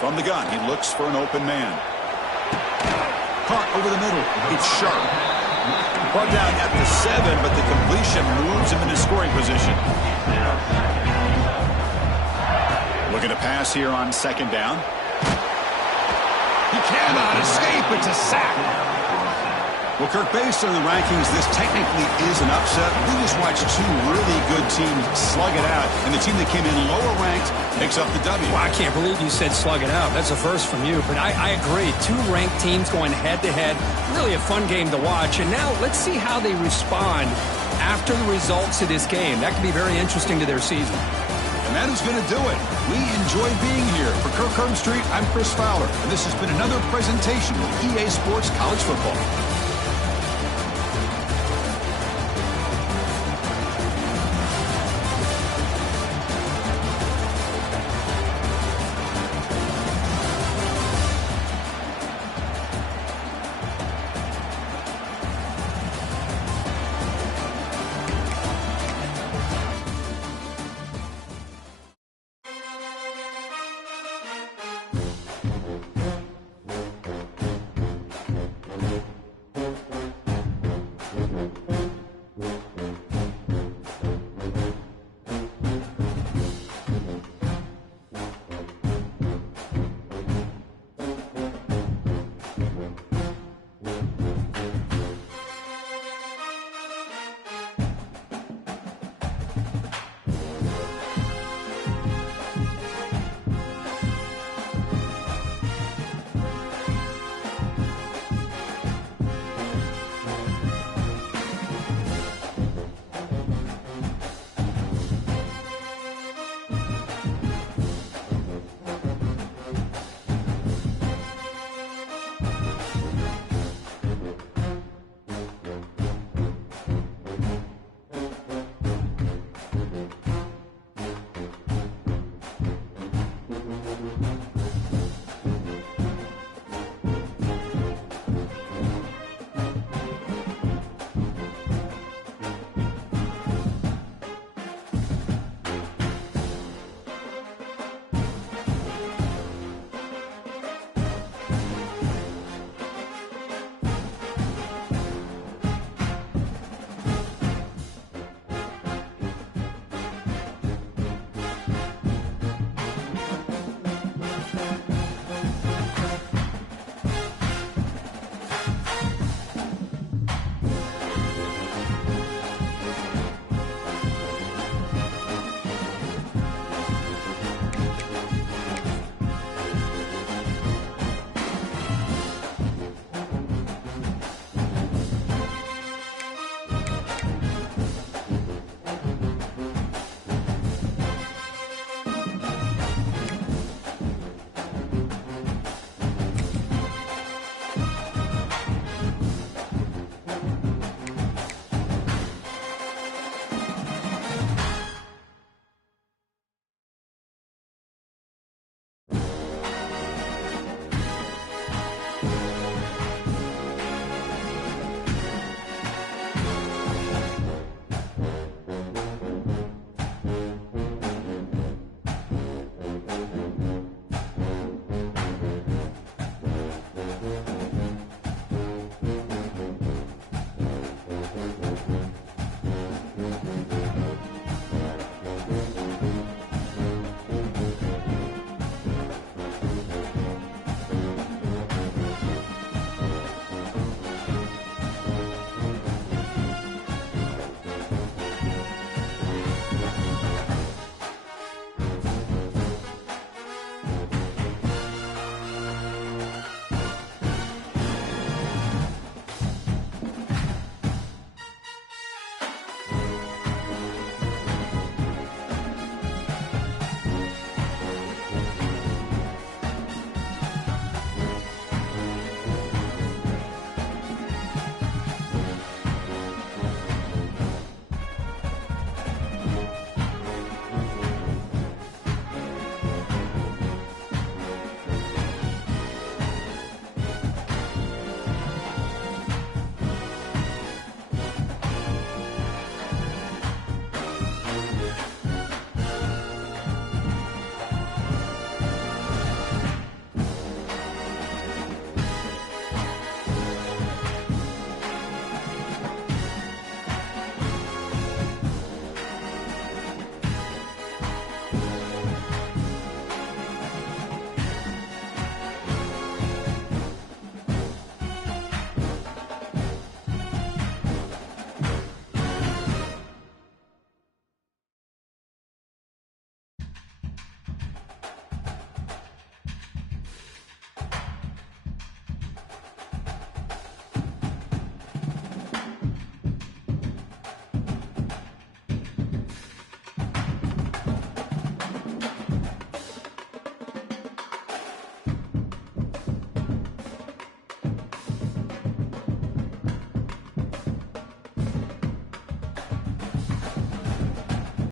From the gun, he looks for an open man. Caught over the middle. It's Sharp. Brought down at the 7, but the completion moves him into scoring position. Looking to pass here on 2nd down. He cannot escape. It's a sack. Well, Kirk, based on the rankings, this technically is an upset. We just watched two really good teams slug it out, and the team that came in lower ranked picks up the W. Well, I can't believe you said slug it out. That's a first from you, but I agree. Two ranked teams going head-to-head. Really a fun game to watch, and now let's see how they respond after the results of this game. That could be very interesting to their season. And that is going to do it. We enjoy being here. For Kirk Herbstreit, I'm Chris Fowler, and this has been another presentation of EA Sports College Football.